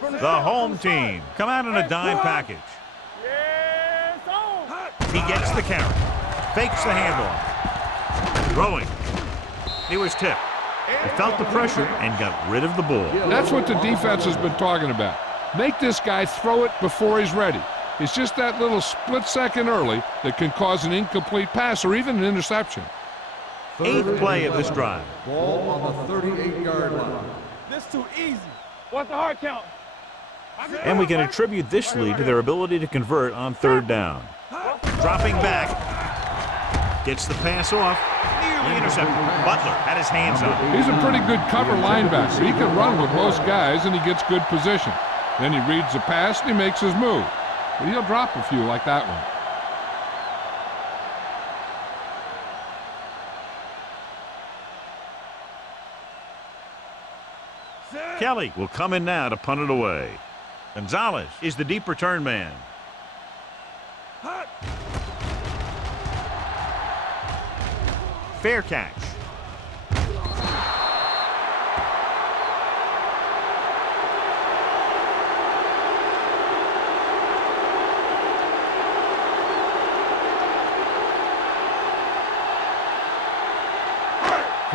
The home team come out in a dime package. He gets the carry. Fakes the handoff. Throwing. He was tipped. He felt the pressure and got rid of the ball. That's what the defense has been talking about. Make this guy throw it before he's ready. It's just that little split second early that can cause an incomplete pass or even an interception. 8th play of this drive. Ball on the 38-yard line. This too easy. What's the hard count? And we can attribute this lead to their ability to convert on 3rd down. Dropping back. Gets the pass off. Nearly intercepted. Butler had his hands up. He's a pretty good cover linebacker. He can run with most guys, and he gets good position. Then he reads the pass, and he makes his move. But he'll drop a few like that one. Kelly will come in now to punt it away. Gonzalez is the deep return man. Fair catch.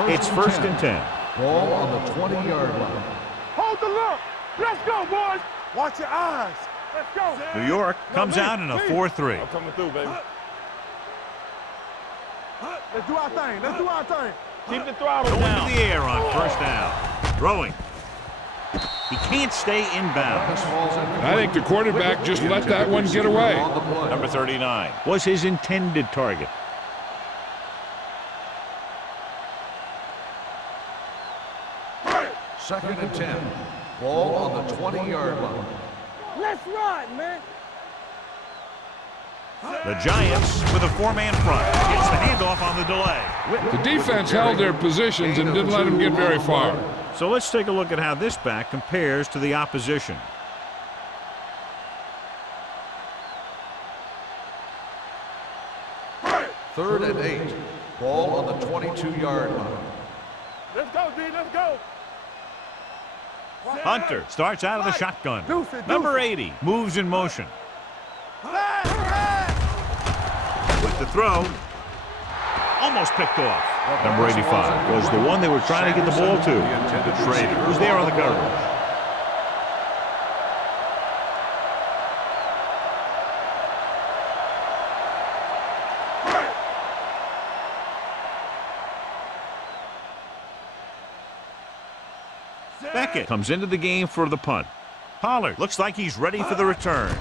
It's first and 10. Ball on the 20-yard line. Hold the look. Let's go, boys. Watch your eyes. Let's go. New York comes out in a 4-3. I'm coming through, baby. Let's do our thing. Let's do our thing. Keep the throttle Going down. to the air on first down. Throwing. He can't stay inbounds. I think the quarterback just let that one get away. Number 39 was his intended target. Second and 10. Ball on the 20-yard line. Let's run, man. The Giants with a four-man front. Gets the handoff on the delay. The defense held their positions and didn't let him get very far. So let's take a look at how this back compares to the opposition. Third and 8. Ball on the 22-yard line. Let's go, D. Let's go. Hunter starts out of the shotgun. Number 80 moves in motion. With the throw. Almost picked off. Number 85 was the one they were trying to get the ball to. The Trader was there on the coverage. Beckett comes into the game for the punt. Pollard looks like he's ready for the return.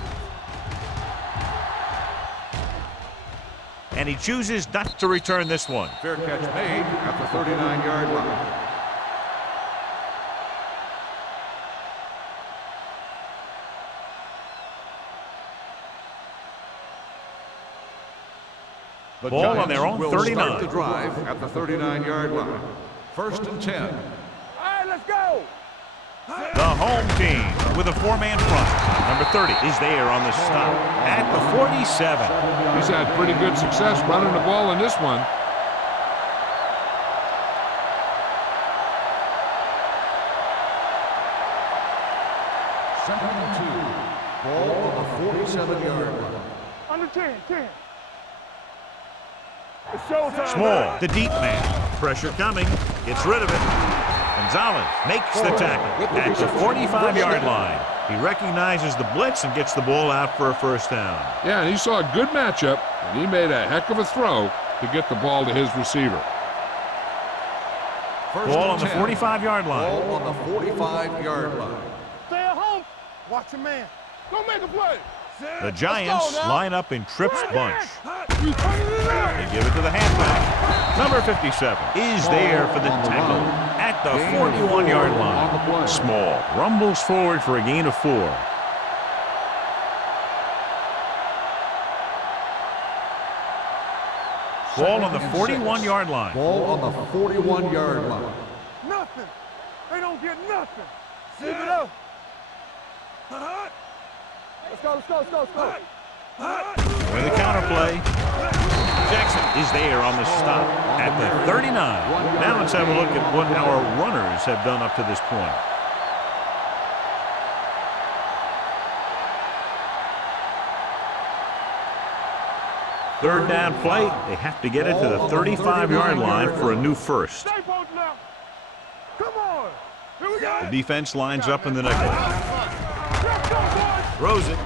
And he chooses not to return this one. Fair catch made at the 39-yard line. The Ball on Giants their own will 39. Start the drive at the 39-yard line. First and 10. All right, let's go. The home team with a four-man front. Number 30 is there on the stop at the 47. He's had pretty good success running the ball in this one. Second and 2. Ball on the 47-yard line. Under 10. It's showtime. Small, the deep man. Pressure coming. Gets rid of it. Gonzalez makes the tackle at the 45-yard line. He recognizes the blitz and gets the ball out for a first down. Yeah, and he saw a good matchup, and he made a heck of a throw to get the ball to his receiver. Ball on the 45-yard line. Ball on the 45-yard line. Stay at home. Watch your man. Go make a play. The Giants line up in Tripp's bunch. They give it to the halfback. Number 57 is there for the tackle at the 41-yard line. Small rumbles forward for a gain of 4. Ball on the 41-yard line. Ball on the 41-yard line. Nothing. They don't get nothing. Keep it up. Let's go. With the counterplay, Jackson is there on the stop at the 39. Now let's have a look at what our runners have done up to this point. Third down play, they have to get it to the 35-yard line for a new first. Stay posted now. Come on. Here we go. The defense lines up in the nickel. Let's go, boys. Throws it.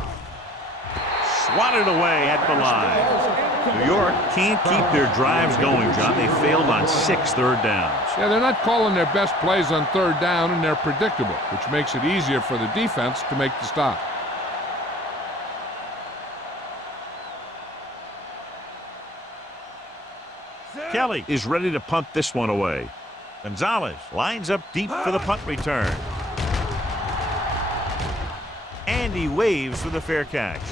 Swatted away at the line. New York can't keep their drives going, John. They failed on 6 third downs. Yeah, they're not calling their best plays on third down, and they're predictable, which makes it easier for the defense to make the stop. Kelly is ready to punt this one away. Gonzalez lines up deep for the punt return. And he waves for the fair catch.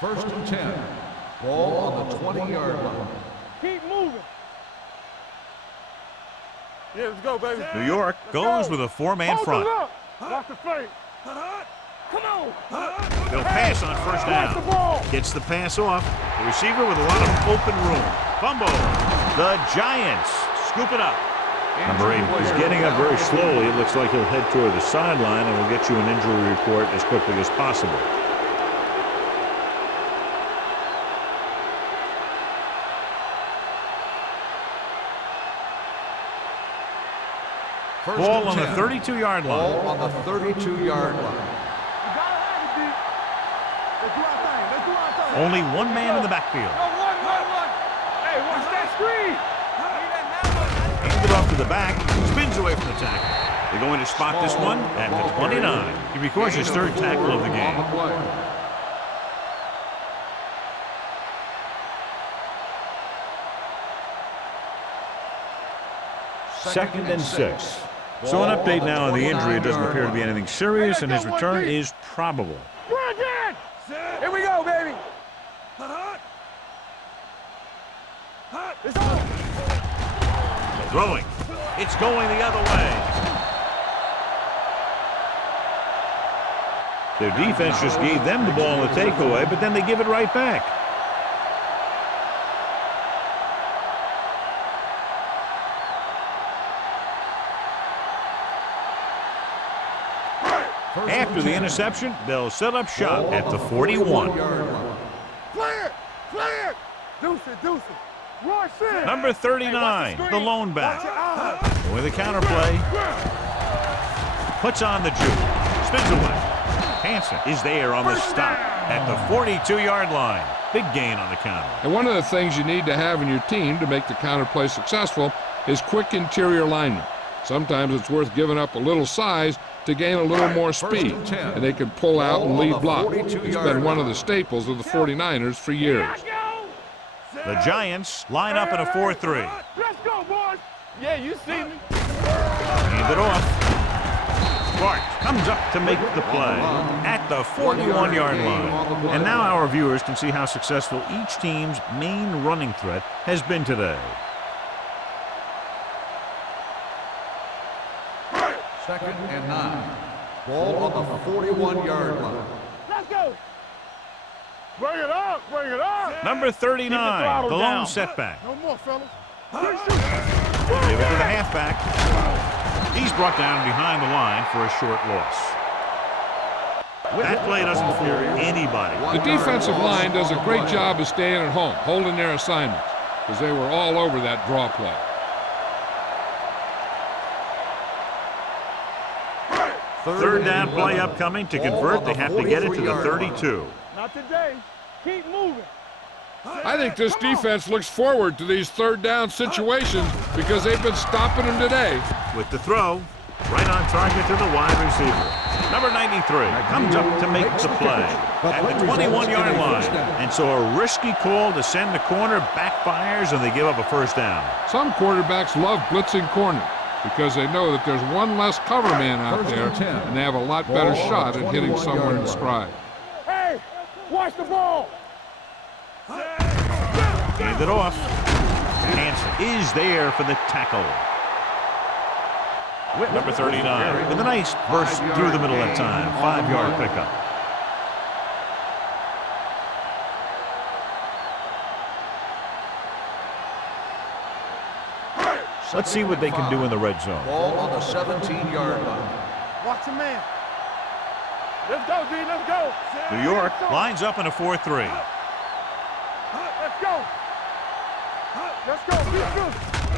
First and 10. Ball on the 20-yard line. Keep moving. Yeah, let's go, baby. New York goes with a four-man front. Watch the fake. Come on. They'll pass on first down. Gets the pass off. The receiver with a lot of open room. Fumble. The Giants scoop it up. Number 8 is getting up very slowly. It looks like he'll head toward the sideline, and we'll get you an injury report as quickly as possible. Ball on the 32-yard line. Ball on the 32-yard line. Only one man in the backfield. Hey, watch that screen. Handed off to the back. Spins away from the tackle. They're going to spot this one at the 29. He records his third tackle of the game. Second and 6. So an update now on the injury. It doesn't appear to be anything serious, and his return is probable. Here we go, baby. Throwing. It's going the other way. Their defense just gave them the ball in the takeaway, but then they give it right back. After the interception, they'll set up shop at the 41. Play it. Deuce it. Rush in. Number 39, the lone back. With a counterplay. Puts on the juke. Spins away. Hansen is there on the stop at the 42-yard line. Big gain on the counter. And one of the things you need to have in your team to make the counterplay successful is quick interior linemen. Sometimes it's worth giving up a little size to gain a little more speed, and they can pull out and lead block. It's been one of the staples of the 49ers for years. The Giants line up in a 4-3. Let's go, boys. Yeah, you see me. Hand it off. Clark comes up to make the play at the 41-yard line. And now our viewers can see how successful each team's main running threat has been today. Second and 9. Ball on the 41-yard line. Let's go. Bring it up. Number 39, the lone setback. No more, fellas. Give it to the halfback. He's brought down behind the line for a short loss. That play doesn't fool anybody. The defensive line does a great job of staying at home, holding their assignments, because they were all over that draw play. Third down play upcoming. To convert, they have to get it to the 32. Not today. Keep moving. I think this defense looks forward to these third down situations because they've been stopping them today. With the throw, right on target to the wide receiver. Number 93 comes up to make the play at the 21-yard line. And so a risky call to send the corner backfires, and they give up a first down. Some quarterbacks love blitzing corners because they know that there's one less cover man out there, and they have a lot better shot at hitting someone in stride. Hey, watch the ball. Hand it off. Hansen is there for the tackle. Number 39 with a nice burst through the middle that time. 5-yard pickup. Let's see what they can do in the red zone. Ball on the 17-yard line. Watch the man. Let's go, D. Let's go. New York lines up in a 4-3. Let's go. Let's go.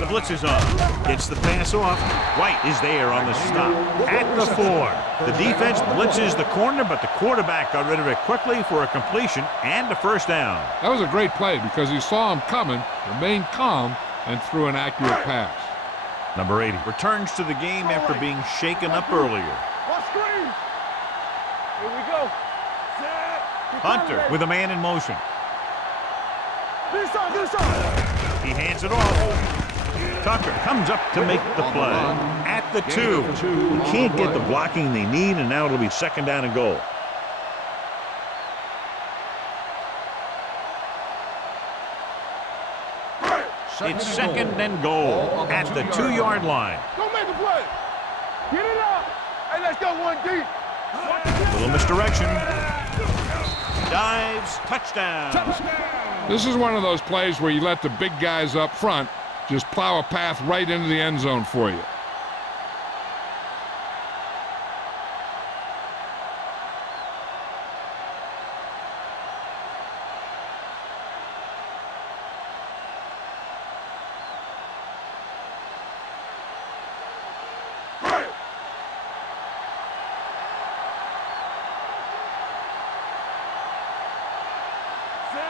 The blitz is on. Gets the pass off. White is there on the stop at the 4. The defense blitzes the corner, but the quarterback got rid of it quickly for a completion and a first down. That was a great play because he saw him coming, remained calm, and threw an accurate pass. Number 80 returns to the game after being shaken up earlier. One screen. Here we go. Hunter with a man in motion. This side. He hands it off. Tucker comes up to make the play. At the 2. Can't get the blocking they need, and now it'll be second down and goal. It's second and goal at the 2-yard line. Go make a play. Get it up. Hey, let's go one deep. Little misdirection. Dives. Touchdown. This is one of those plays where you let the big guys up front just plow a path right into the end zone for you.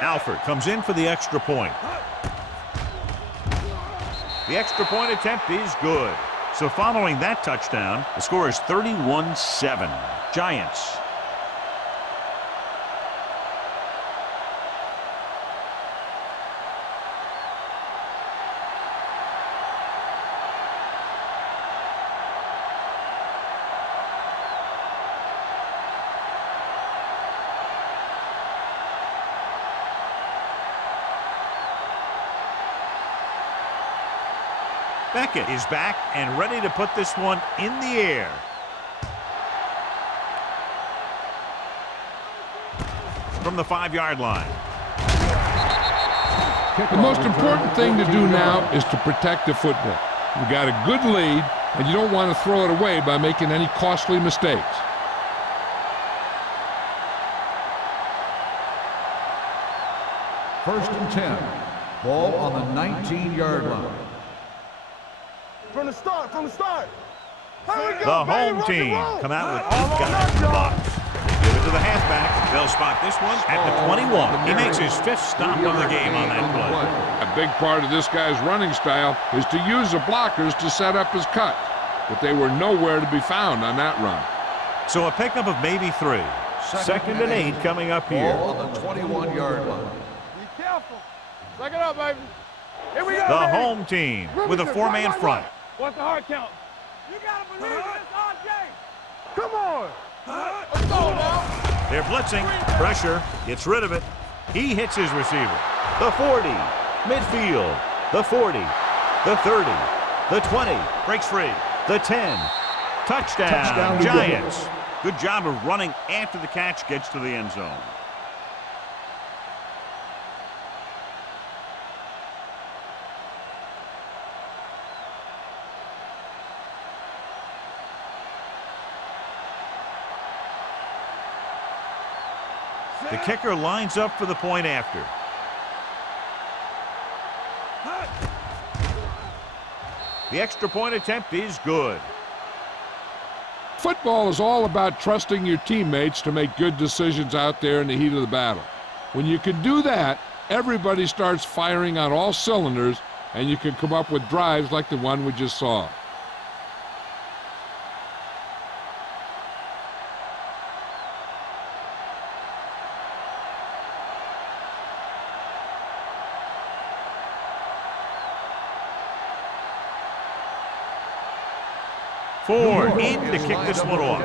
Alford comes in for the extra point. The extra point attempt is good. So following that touchdown, the score is 31-7. Giants. Beckett is back and ready to put this one in the air. From the 5-yard line. The most important thing to do now is to protect the football. You've got a good lead, and you don't want to throw it away by making any costly mistakes. First and 10. Ball on the 19-yard line. From the start. Here we go, The baby, home rock and team roll. come out with All 8 on guys that, y'all. blocked. They give it to the halfback. They'll spot this one at the 21. He makes his 5th stop of the game on that play. A big part of this guy's running style is to use the blockers to set up his cut, but they were nowhere to be found on that run. So a pickup of maybe 3. Second and 8 coming up here. Ball on the 21-yard line. Be careful. Suck it up, baby. Here we go, The baby. home team with a 4-man front. What's the hard count? You gotta believe this, RJ. Come on. Let's go now. They're blitzing. Pressure. Gets rid of it. He hits his receiver. The 40. Midfield. The 40. The 30. The 20. Breaks free. The 10. Touchdown. Giants. Good job of running after the catch gets to the end zone. The kicker lines up for the point after. The extra point attempt is good. Football is all about trusting your teammates to make good decisions out there in the heat of the battle. When you can do that, everybody starts firing on all cylinders, and you can come up with drives like the one we just saw. Ford in to kick this one off.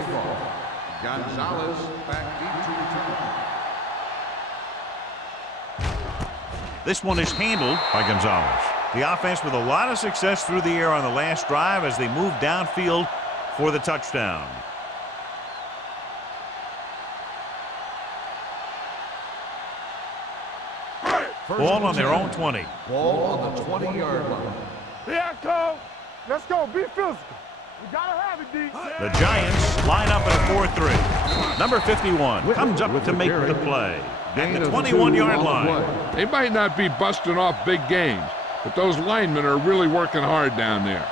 Gonzalez back deep to return. This one is handled by Gonzalez. The offense with a lot of success through the air on the last drive as they move downfield for the touchdown. Ball on their own 20. Ball on the 20-yard line. Here I come. Let's go. Be physical. We gotta have it, D. The Giants line up in a 4-3. Number 51 comes up to make the play at the 21-yard line. They might not be busting off big games, but those linemen are really working hard down there.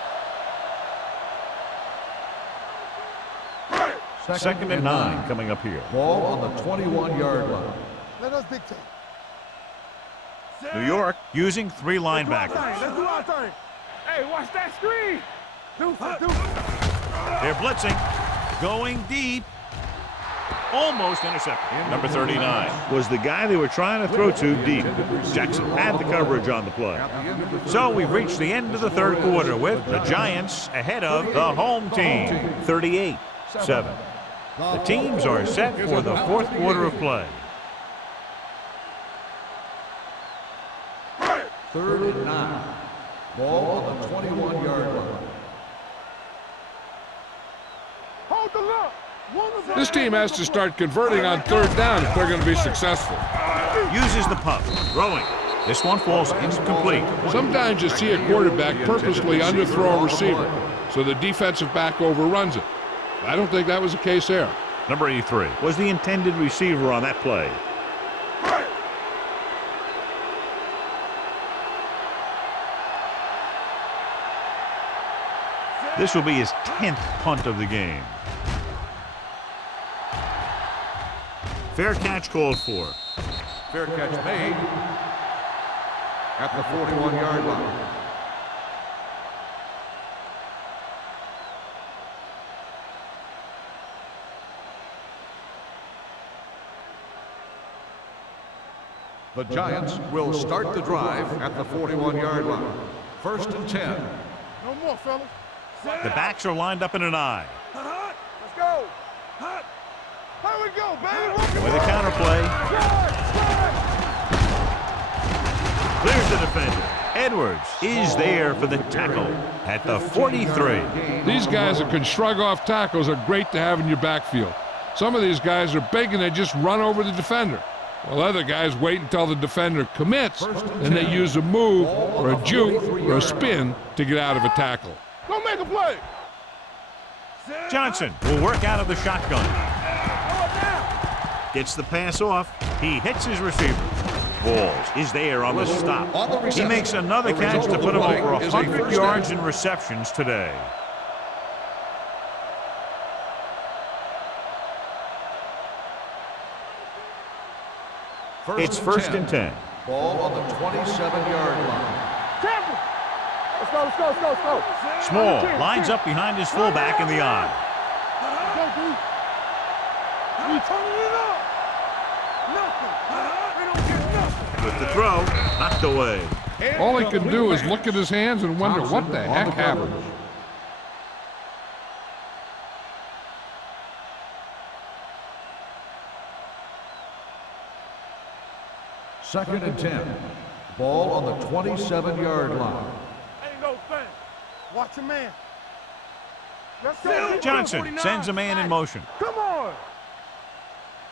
Second and 9 coming up here. Ball on the 21-yard line. Let us dictate. New York using 3 Let's linebackers. do our thing. Hey, watch that screen. They're blitzing, going deep. Almost intercepted. Number 39 was the guy they were trying to throw to deep. Jackson had the coverage on the play. So we've reached the end of the third quarter with the Giants ahead of the home team, 38-7. The teams are set for the fourth quarter of play. 3rd and 9. Ball on the 21-yard line. Hold the look. This team has to start converting on 3rd down if they're going to be successful. Uses the pump, throwing. This one falls incomplete. Sometimes you see a quarterback purposely underthrow a receiver, so the defensive back overruns it. I don't think that was the case there. Number 83 was the intended receiver on that play. This will be his 10th punt of the game. Fair catch called for. Fair catch made at the 41-yard line. The Giants will start the drive at the 41-yard line. 1st and 10. No more, fellas. The backs are lined up in an I. Let's go. Here we go, baby. With a counterplay. Clears the defender. Edwards is there for the tackle at the 43. These guys that can shrug off tackles are great to have in your backfield. Some of these guys are big and they just run over the defender, while other guys wait until the defender commits and they use a move or a juke or a spin to get out of a tackle. Go make a play. Johnson will work out of the shotgun. Gets the pass off. He hits his receiver. Balls is there on the stop. He makes another catch to put him over 100 yards in receptions today. It's 1st and 10. Ball on the 27-yard line. Tampa. Let's go. Small lines up behind his fullback in the I. Go, dude. We turning it up. Nothing. We don't get nothing. With the throw, knocked away. All he can do is look at his hands and wonder what the heck happened. Second and 10. Ball on the 27-yard line. Ain't no thing. Watch your man. Let's go. Johnson sends a man in motion. Come on.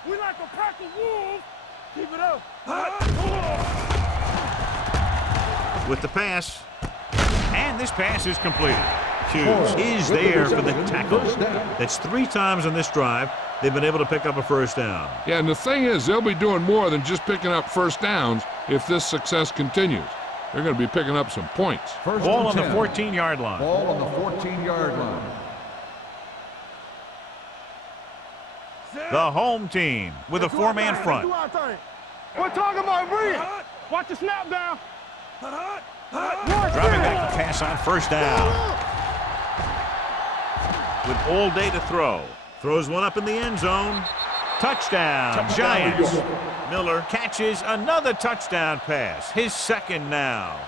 We like a pack of wolves. Keep it up. With the pass. And this pass is completed. Hughes is there for the tackle. That's 3 times on this drive they've been able to pick up a first down. Yeah, and the thing is, they'll be doing more than just picking up first downs if this success continues. They're going to be picking up some points. Ball on the 14-yard line. Ball on the 14-yard line. The home team with a 4-man front. We're talking about Reed. Watch the snap down. Driving back to pass on first down. With all day to throw. Throws one up in the end zone. Touchdown, Giants. Miller catches another touchdown pass. His second now.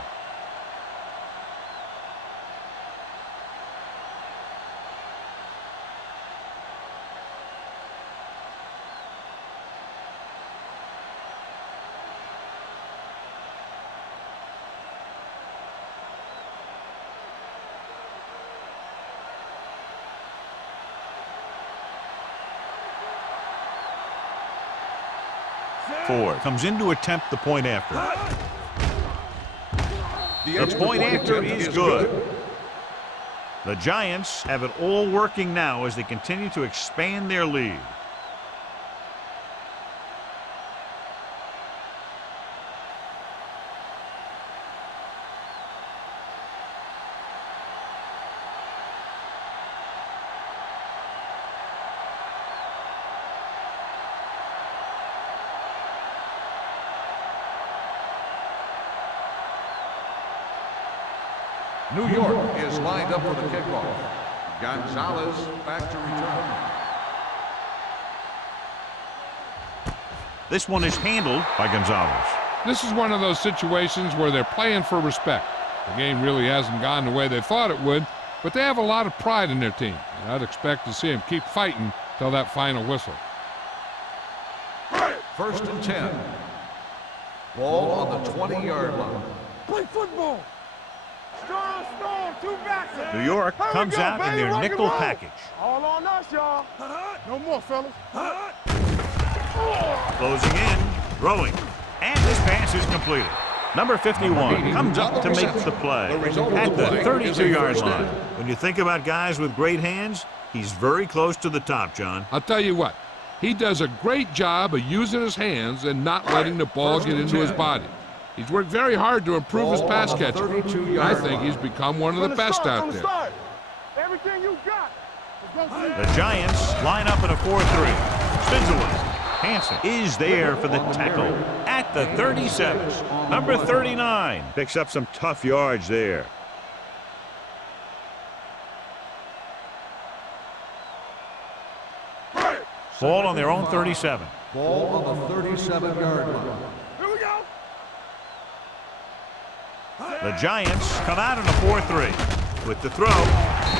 Ford comes in to attempt the point after. The point after is good. The Giants have it all working now as they continue to expand their lead. New York is lined up for the kickoff. Gonzalez back to return. This one is handled by Gonzalez. This is one of those situations where they're playing for respect. The game really hasn't gone the way they thought it would, but they have a lot of pride in their team. And I'd expect to see them keep fighting till that final whistle. 1st and 10. Ball on the 20-yard line. Play football. Storm, two backs. New York comes out in their nickel package. All on us, y'all. No more, fellas. Closing in, throwing, and this pass is completed. Number 51 comes up to make the play at the 32-yard line. When you think about guys with great hands, he's very close to the top, John. I'll tell you what, he does a great job of using his hands and not letting the ball get into his body. He's worked very hard to improve his pass catching. I think he's become one of the best out there. Everything you got. The Giants line up in a 4-3. Spinzowitz. Hansen is there for the tackle at the 37. Number 39 picks up some tough yards there. Ball on their own 37. Ball on the 37-yard line. Here we go. The Giants come out in a 4-3. With the throw,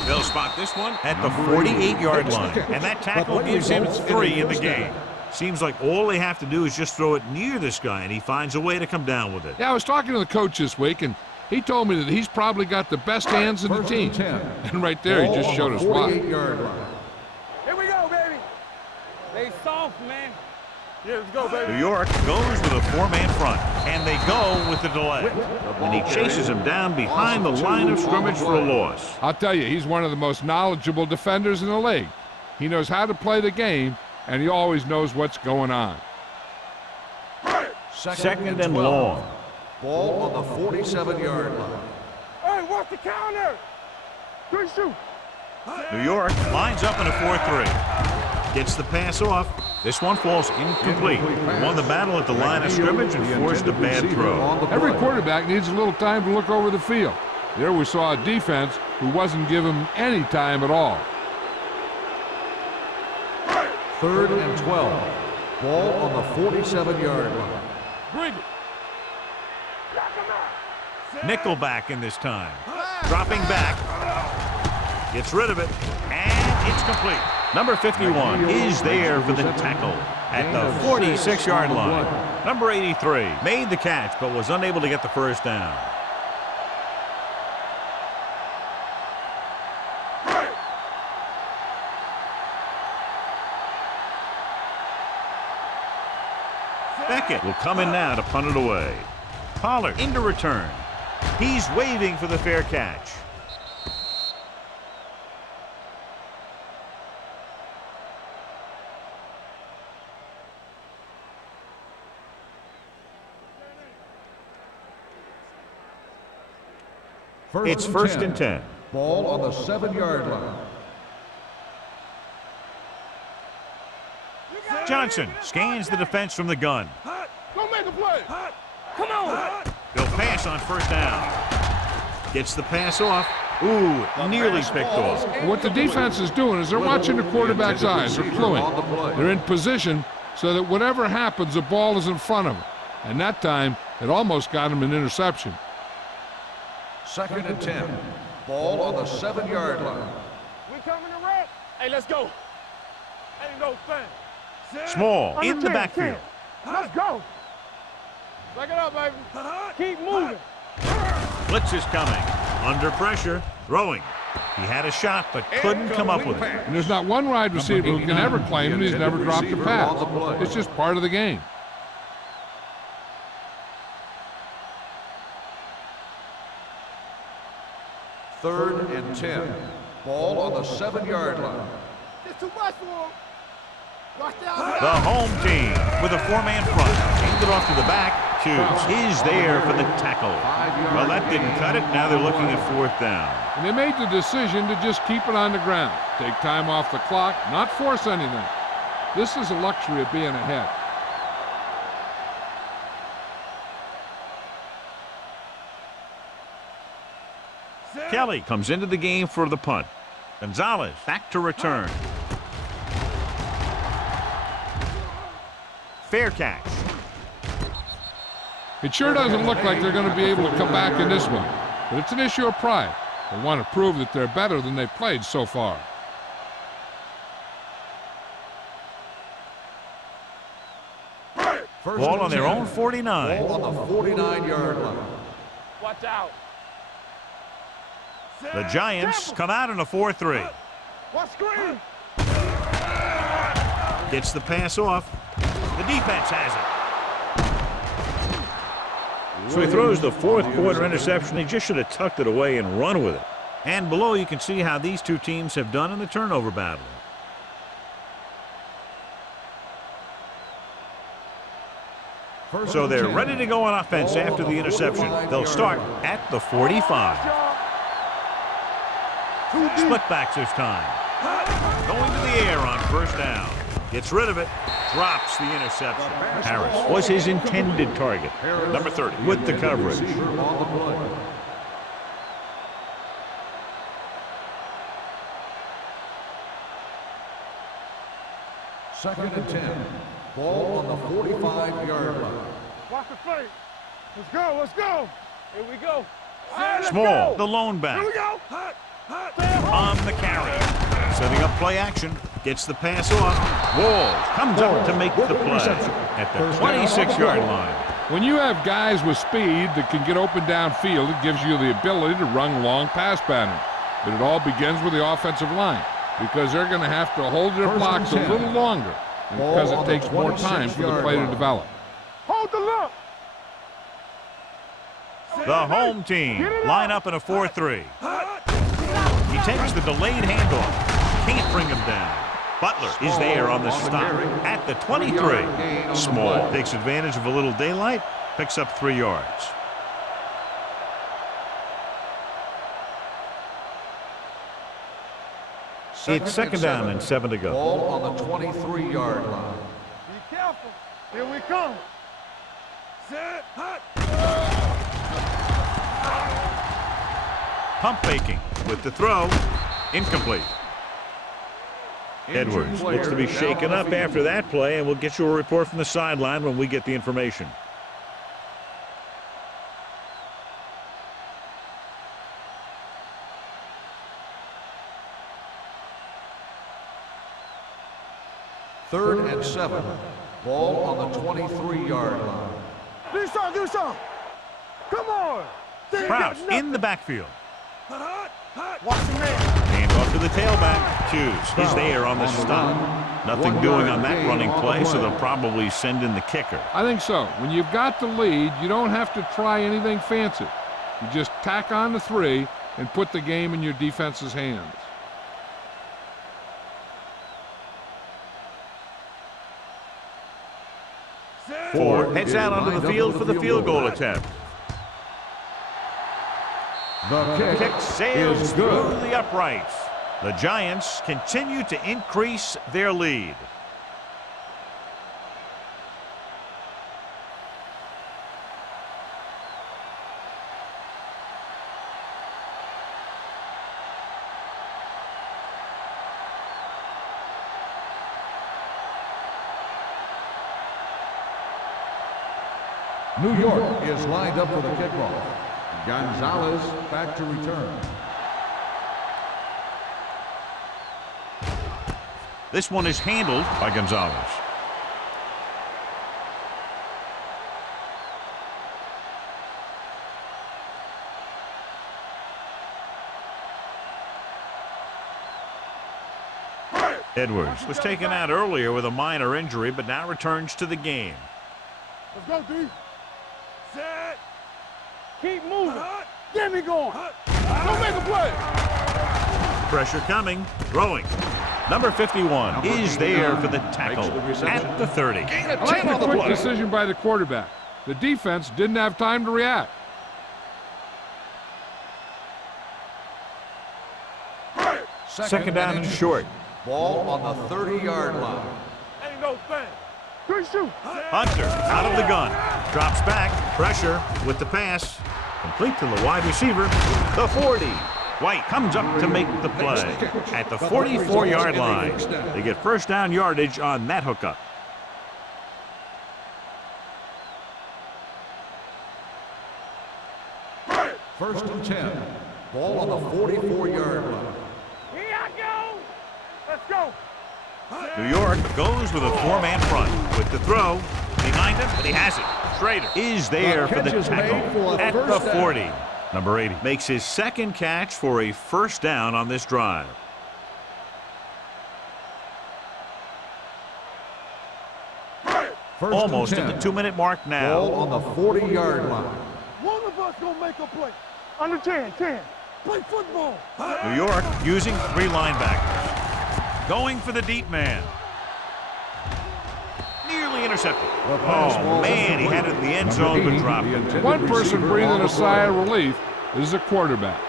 they'll spot this one at the 48-yard line. And that tackle gives him 3 in the game. Seems like all they have to do is just throw it near this guy, and he finds a way to come down with it. Yeah, I was talking to the coach this week, and he told me that he's probably got the best hands in the team. And right there, he just showed us why. Here we go, baby. They soft, man. Yeah, let's go, baby. New York goes with a 4-man front, and they go with the delay. And he chases him down behind the line of scrimmage for a loss. I'll tell you, he's one of the most knowledgeable defenders in the league. He knows how to play the game, and he always knows what's going on. 2nd and long. Ball on the 47-yard line. Hey, what's the counter? Good shoot. New York lines up in a 4-3. Gets the pass off. This one falls incomplete. Won the battle at the line of scrimmage and forced a bad throw. Every quarterback needs a little time to look over the field. There we saw a defense who wasn't given him any time at all. 3rd and 12. Ball on the 47-yard line. Bring it. Nickelback in this time. Dropping back. Gets rid of it. And it's complete. Number 51 is there for the tackle at the 46-yard line. Number 83 made the catch but was unable to get the first down. Beckett will come in now to punt it away. Pollard into return. He's waving for the fair catch. It's 1st and 10. Ball on the 7-yard line. Johnson scans the defense from the gun. Go make a play. Come on. They'll pass on 1st down. Gets the pass off. Ooh, nearly picked off. What the defense is doing is they're watching the quarterback's eyes. They're cluing. They're in position so that whatever happens, the ball is in front of them. And that time, it almost got him an interception. 2nd and 10. Ball on the 7-yard line. We coming to wreck. Hey, let's go. Ain't no thing. Small in the backfield. Let's go. Back it up, baby. Keep moving. Blitz is coming. Under pressure. Throwing. He had a shot but couldn't come up with it. And there's not one wide receiver who can ever claim that he's never dropped a pass. It's just part of the game. Third and 10. Ball on the 7-yard line. It's too much for him. Watch The out. home team with a 4-man front. Aimed it off to the back. Hughes is there for the tackle. Well, that didn't cut it. Now they're looking at 4th down. And they made the decision to just keep it on the ground. Take time off the clock, not force anything. This is a luxury of being ahead. Kelly comes into the game for the punt. Gonzalez back to return. Fair catch. It sure doesn't look like they're going to be able to come back in this one, but it's an issue of pride. They want to prove that they're better than they've played so far. Ball on their own 49. Ball on the 49-yard line. Watch out. The Giants come out in a 4-3. Watch screen. Gets the pass off. The defense has it. So he throws the fourth quarter interception. He just should have tucked it away and run with it. And below you can see how these two teams have done in the turnover battle. So they're ready to go on offense after the interception. They'll start at the 45. Split backs this time. Going to the air on first down. Gets rid of it. Drops the interception. Harris was his intended target. Number 30 with the coverage. Second and 10. Ball on the 45-yard line. Watch the fake. Let's go. Let's go. Here we go. Small, the lone back. Here we go. On the carry. Setting up play action. Gets the pass off. Walls comes up to make the play at the 26-yard line. When you have guys with speed that can get open downfield, it gives you the ability to run long pass patterns. But it all begins with the offensive line, because they're going to have to hold their blocks a little longer, because it takes more time for the play to develop. Hold the look. The home team line up in a 4-3. He takes the delayed handoff. Can't bring him down. Butler is there on the stop at the 23. Small takes advantage of a little daylight. Picks up 3 yards. It's second down and 7 to go. Ball on the 23-yard line. Be careful. Here we come. Set. Hot. Pump faking with the throw. Incomplete. Edwards looks to be shaken up after that play, and we'll get you a report from the sideline when we get the information. Third and 7. Ball on the 23-yard line. Do some. Come on. Krause in the backfield. Watch the man. Hand off to the tailback. Hughes is there on the stop. Nothing doing on that running play, so they'll probably send in the kicker. I think so. When you've got the lead, you don't have to try anything fancy. You just tack on the 3 and put the game in your defense's hands. Ford heads out onto the field for the field goal attempt. The Kick sails is through good. the uprights. The Giants continue to increase their lead. New York is lined up for the kickoff. Gonzalez back to return. This one is handled by Gonzalez. Edwards was taken out earlier with a minor injury, but now returns to the game. Let's go, D. Set. Keep moving. Get me going. Don't make a play. Pressure coming. Throwing. Number 51 is there for the tackle at the 30. I like the quick decision by the quarterback. The defense didn't have time to react. Second down and short. Ball on the 30-yard line. Ain't no thing. Good shoot. Hunter out of the gun. Drops back. Pressure with the pass. Complete to the wide receiver, the 40. White comes up to make the play at the 44-yard line. They get first down yardage on that hookup. First and 10. Ball on the 44-yard line. Here I go. Let's go. New York goes with a four-man front with the throw. Behind him, but he has it. Schrader is there for the tackle at the 40. Number 80 makes his second catch for a first down on this drive. Almost at the 2-minute mark now. Ball on the 40-yard line. One of us gonna make a play. Under 10. Play football. New York using 3 linebackers. Going for the deep man. Nearly intercepted. Oh, man, he had it in the end zone but dropped it. One person breathing a sigh of relief is the quarterback.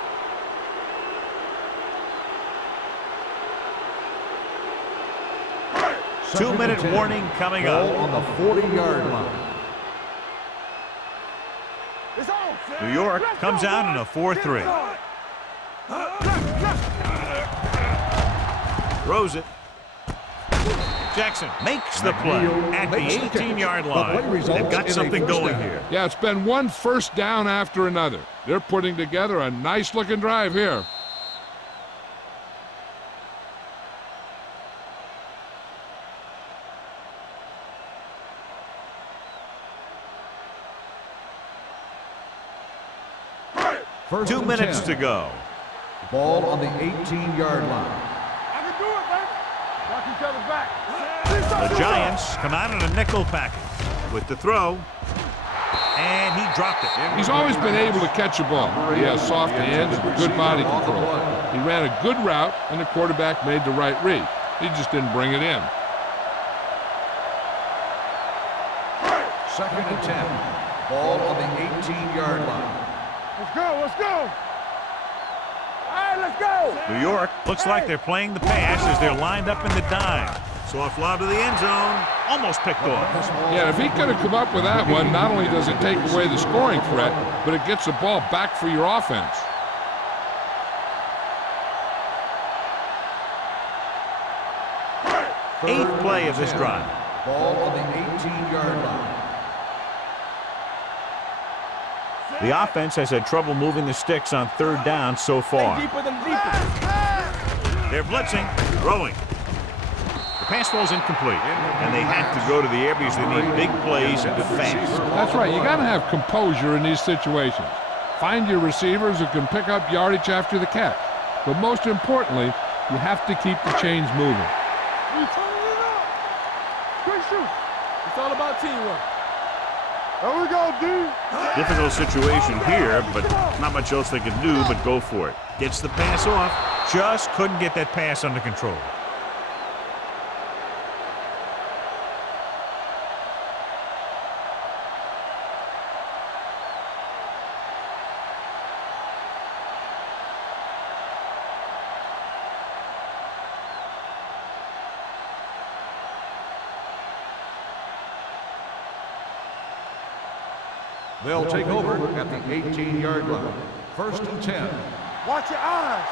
Two-minute warning coming up. Ball on the 40-yard line. It's on. New York comes out in a 4-3. Throws it. Jackson makes the play at the 18-yard line. They've got something going here. Yeah, it's been one first down after another. They're putting together a nice-looking drive here. First 2 and minutes 10. to go. Ball on the 18-yard line. I can do it, baby. Watch each other back. The Giants come out in a nickel package with the throw, and he dropped it. He's always been able to catch a ball. He has soft hands and good body control. He ran a good route, and the quarterback made the right read. He just didn't bring it in. Second and 10. Ball on the 18-yard line. Let's go. All right, let's go. New York looks like they're playing the pass as they're lined up in the dime. Soft lob to the end zone, almost picked off. Yeah, if he could have come up with that one, not only does it take away the scoring threat, but it gets the ball back for your offense. Eighth play of this drive. Ball on the 18-yard line. The offense has had trouble moving the sticks on third down so far. They're blitzing, throwing. The pass falls incomplete, and they have to go to the air because they need big plays and fast. That's right. You got to have composure in these situations. Find your receivers who can pick up yardage after the catch. But most importantly, you have to keep the chains moving. We turning it up. Quick shoot. It's all about teamwork. There we go, D. Difficult situation here, but not much else they can do but go for it. Gets the pass off, just couldn't get that pass under control. They'll take over at the 18-yard line. First and 10. Watch your eyes.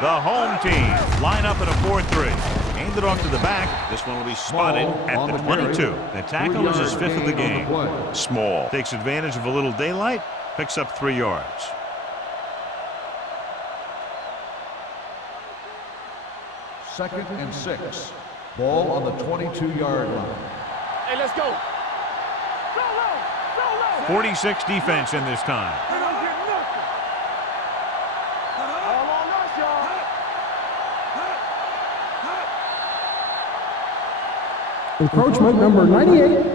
The home team line up at a 4-3. Aimed it off to the back. This one will be spotted at the 22. The tackle is his 5th of the game. Small. Takes advantage of a little daylight. Picks up 3 yards. Second and 6. Ball on the 22-yard line. Hey, let's go. 46 defense in this time. They don't get nothing. All on us, y'all. Encroachment number 98.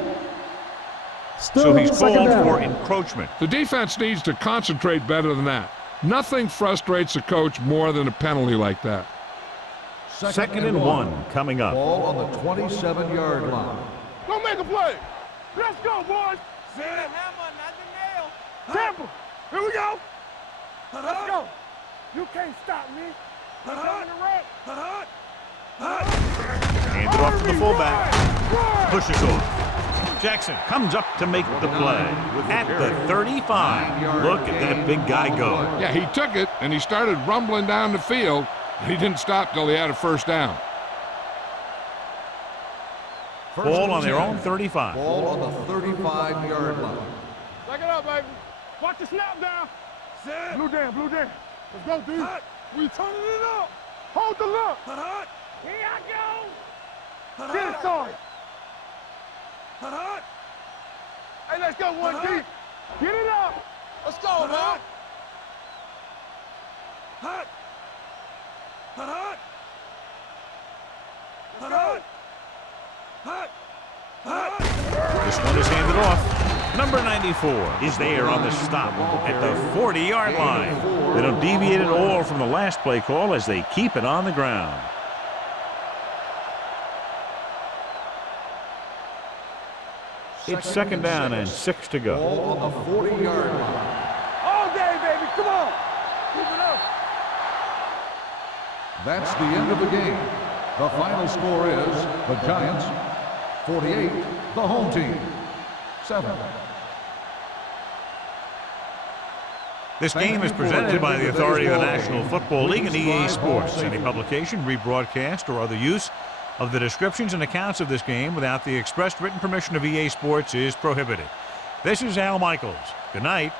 Still So he's second called down. for encroachment. The defense needs to concentrate better than that. Nothing frustrates a coach more than a penalty like that. Second and 1 coming up. Ball on the 27-yard line. Go make a play. Let's go, boys. See the hammer, not the nail. Tampa. Here we go. Let's go. You can't stop me. I'm on the right. Hand it off to the fullback. Pushes off. Jackson comes up to make the play at the 35. Look at that big guy go. Yeah, he took it, and he started rumbling down the field. He didn't stop till he had a first down. Ball on their own 35. Ball on the 35-yard line. Back it up, baby. Watch the snap down. Blue jam, blue jam. Let's go, D. We turning it up. Hold the look. Here I go. Get it, sorry. Hey, let's go, 1D. Get it up. Let's go, man. Let's go. This one is handed off. Number 94 is there on the stop at the 40-yard line. They don't deviate at all from the last play call as they keep it on the ground. It's second down and 6 to go. Ball on the 40-yard line. All day, baby. Come on. Keep it up. That's the end of the game. The final score is the Giants 48, the home team 7. This game is presented by the authority of the National Football League and EA Sports. Any publication, rebroadcast, or other use of the descriptions and accounts of this game without the expressed written permission of EA Sports is prohibited. This is Al Michaels. Good night.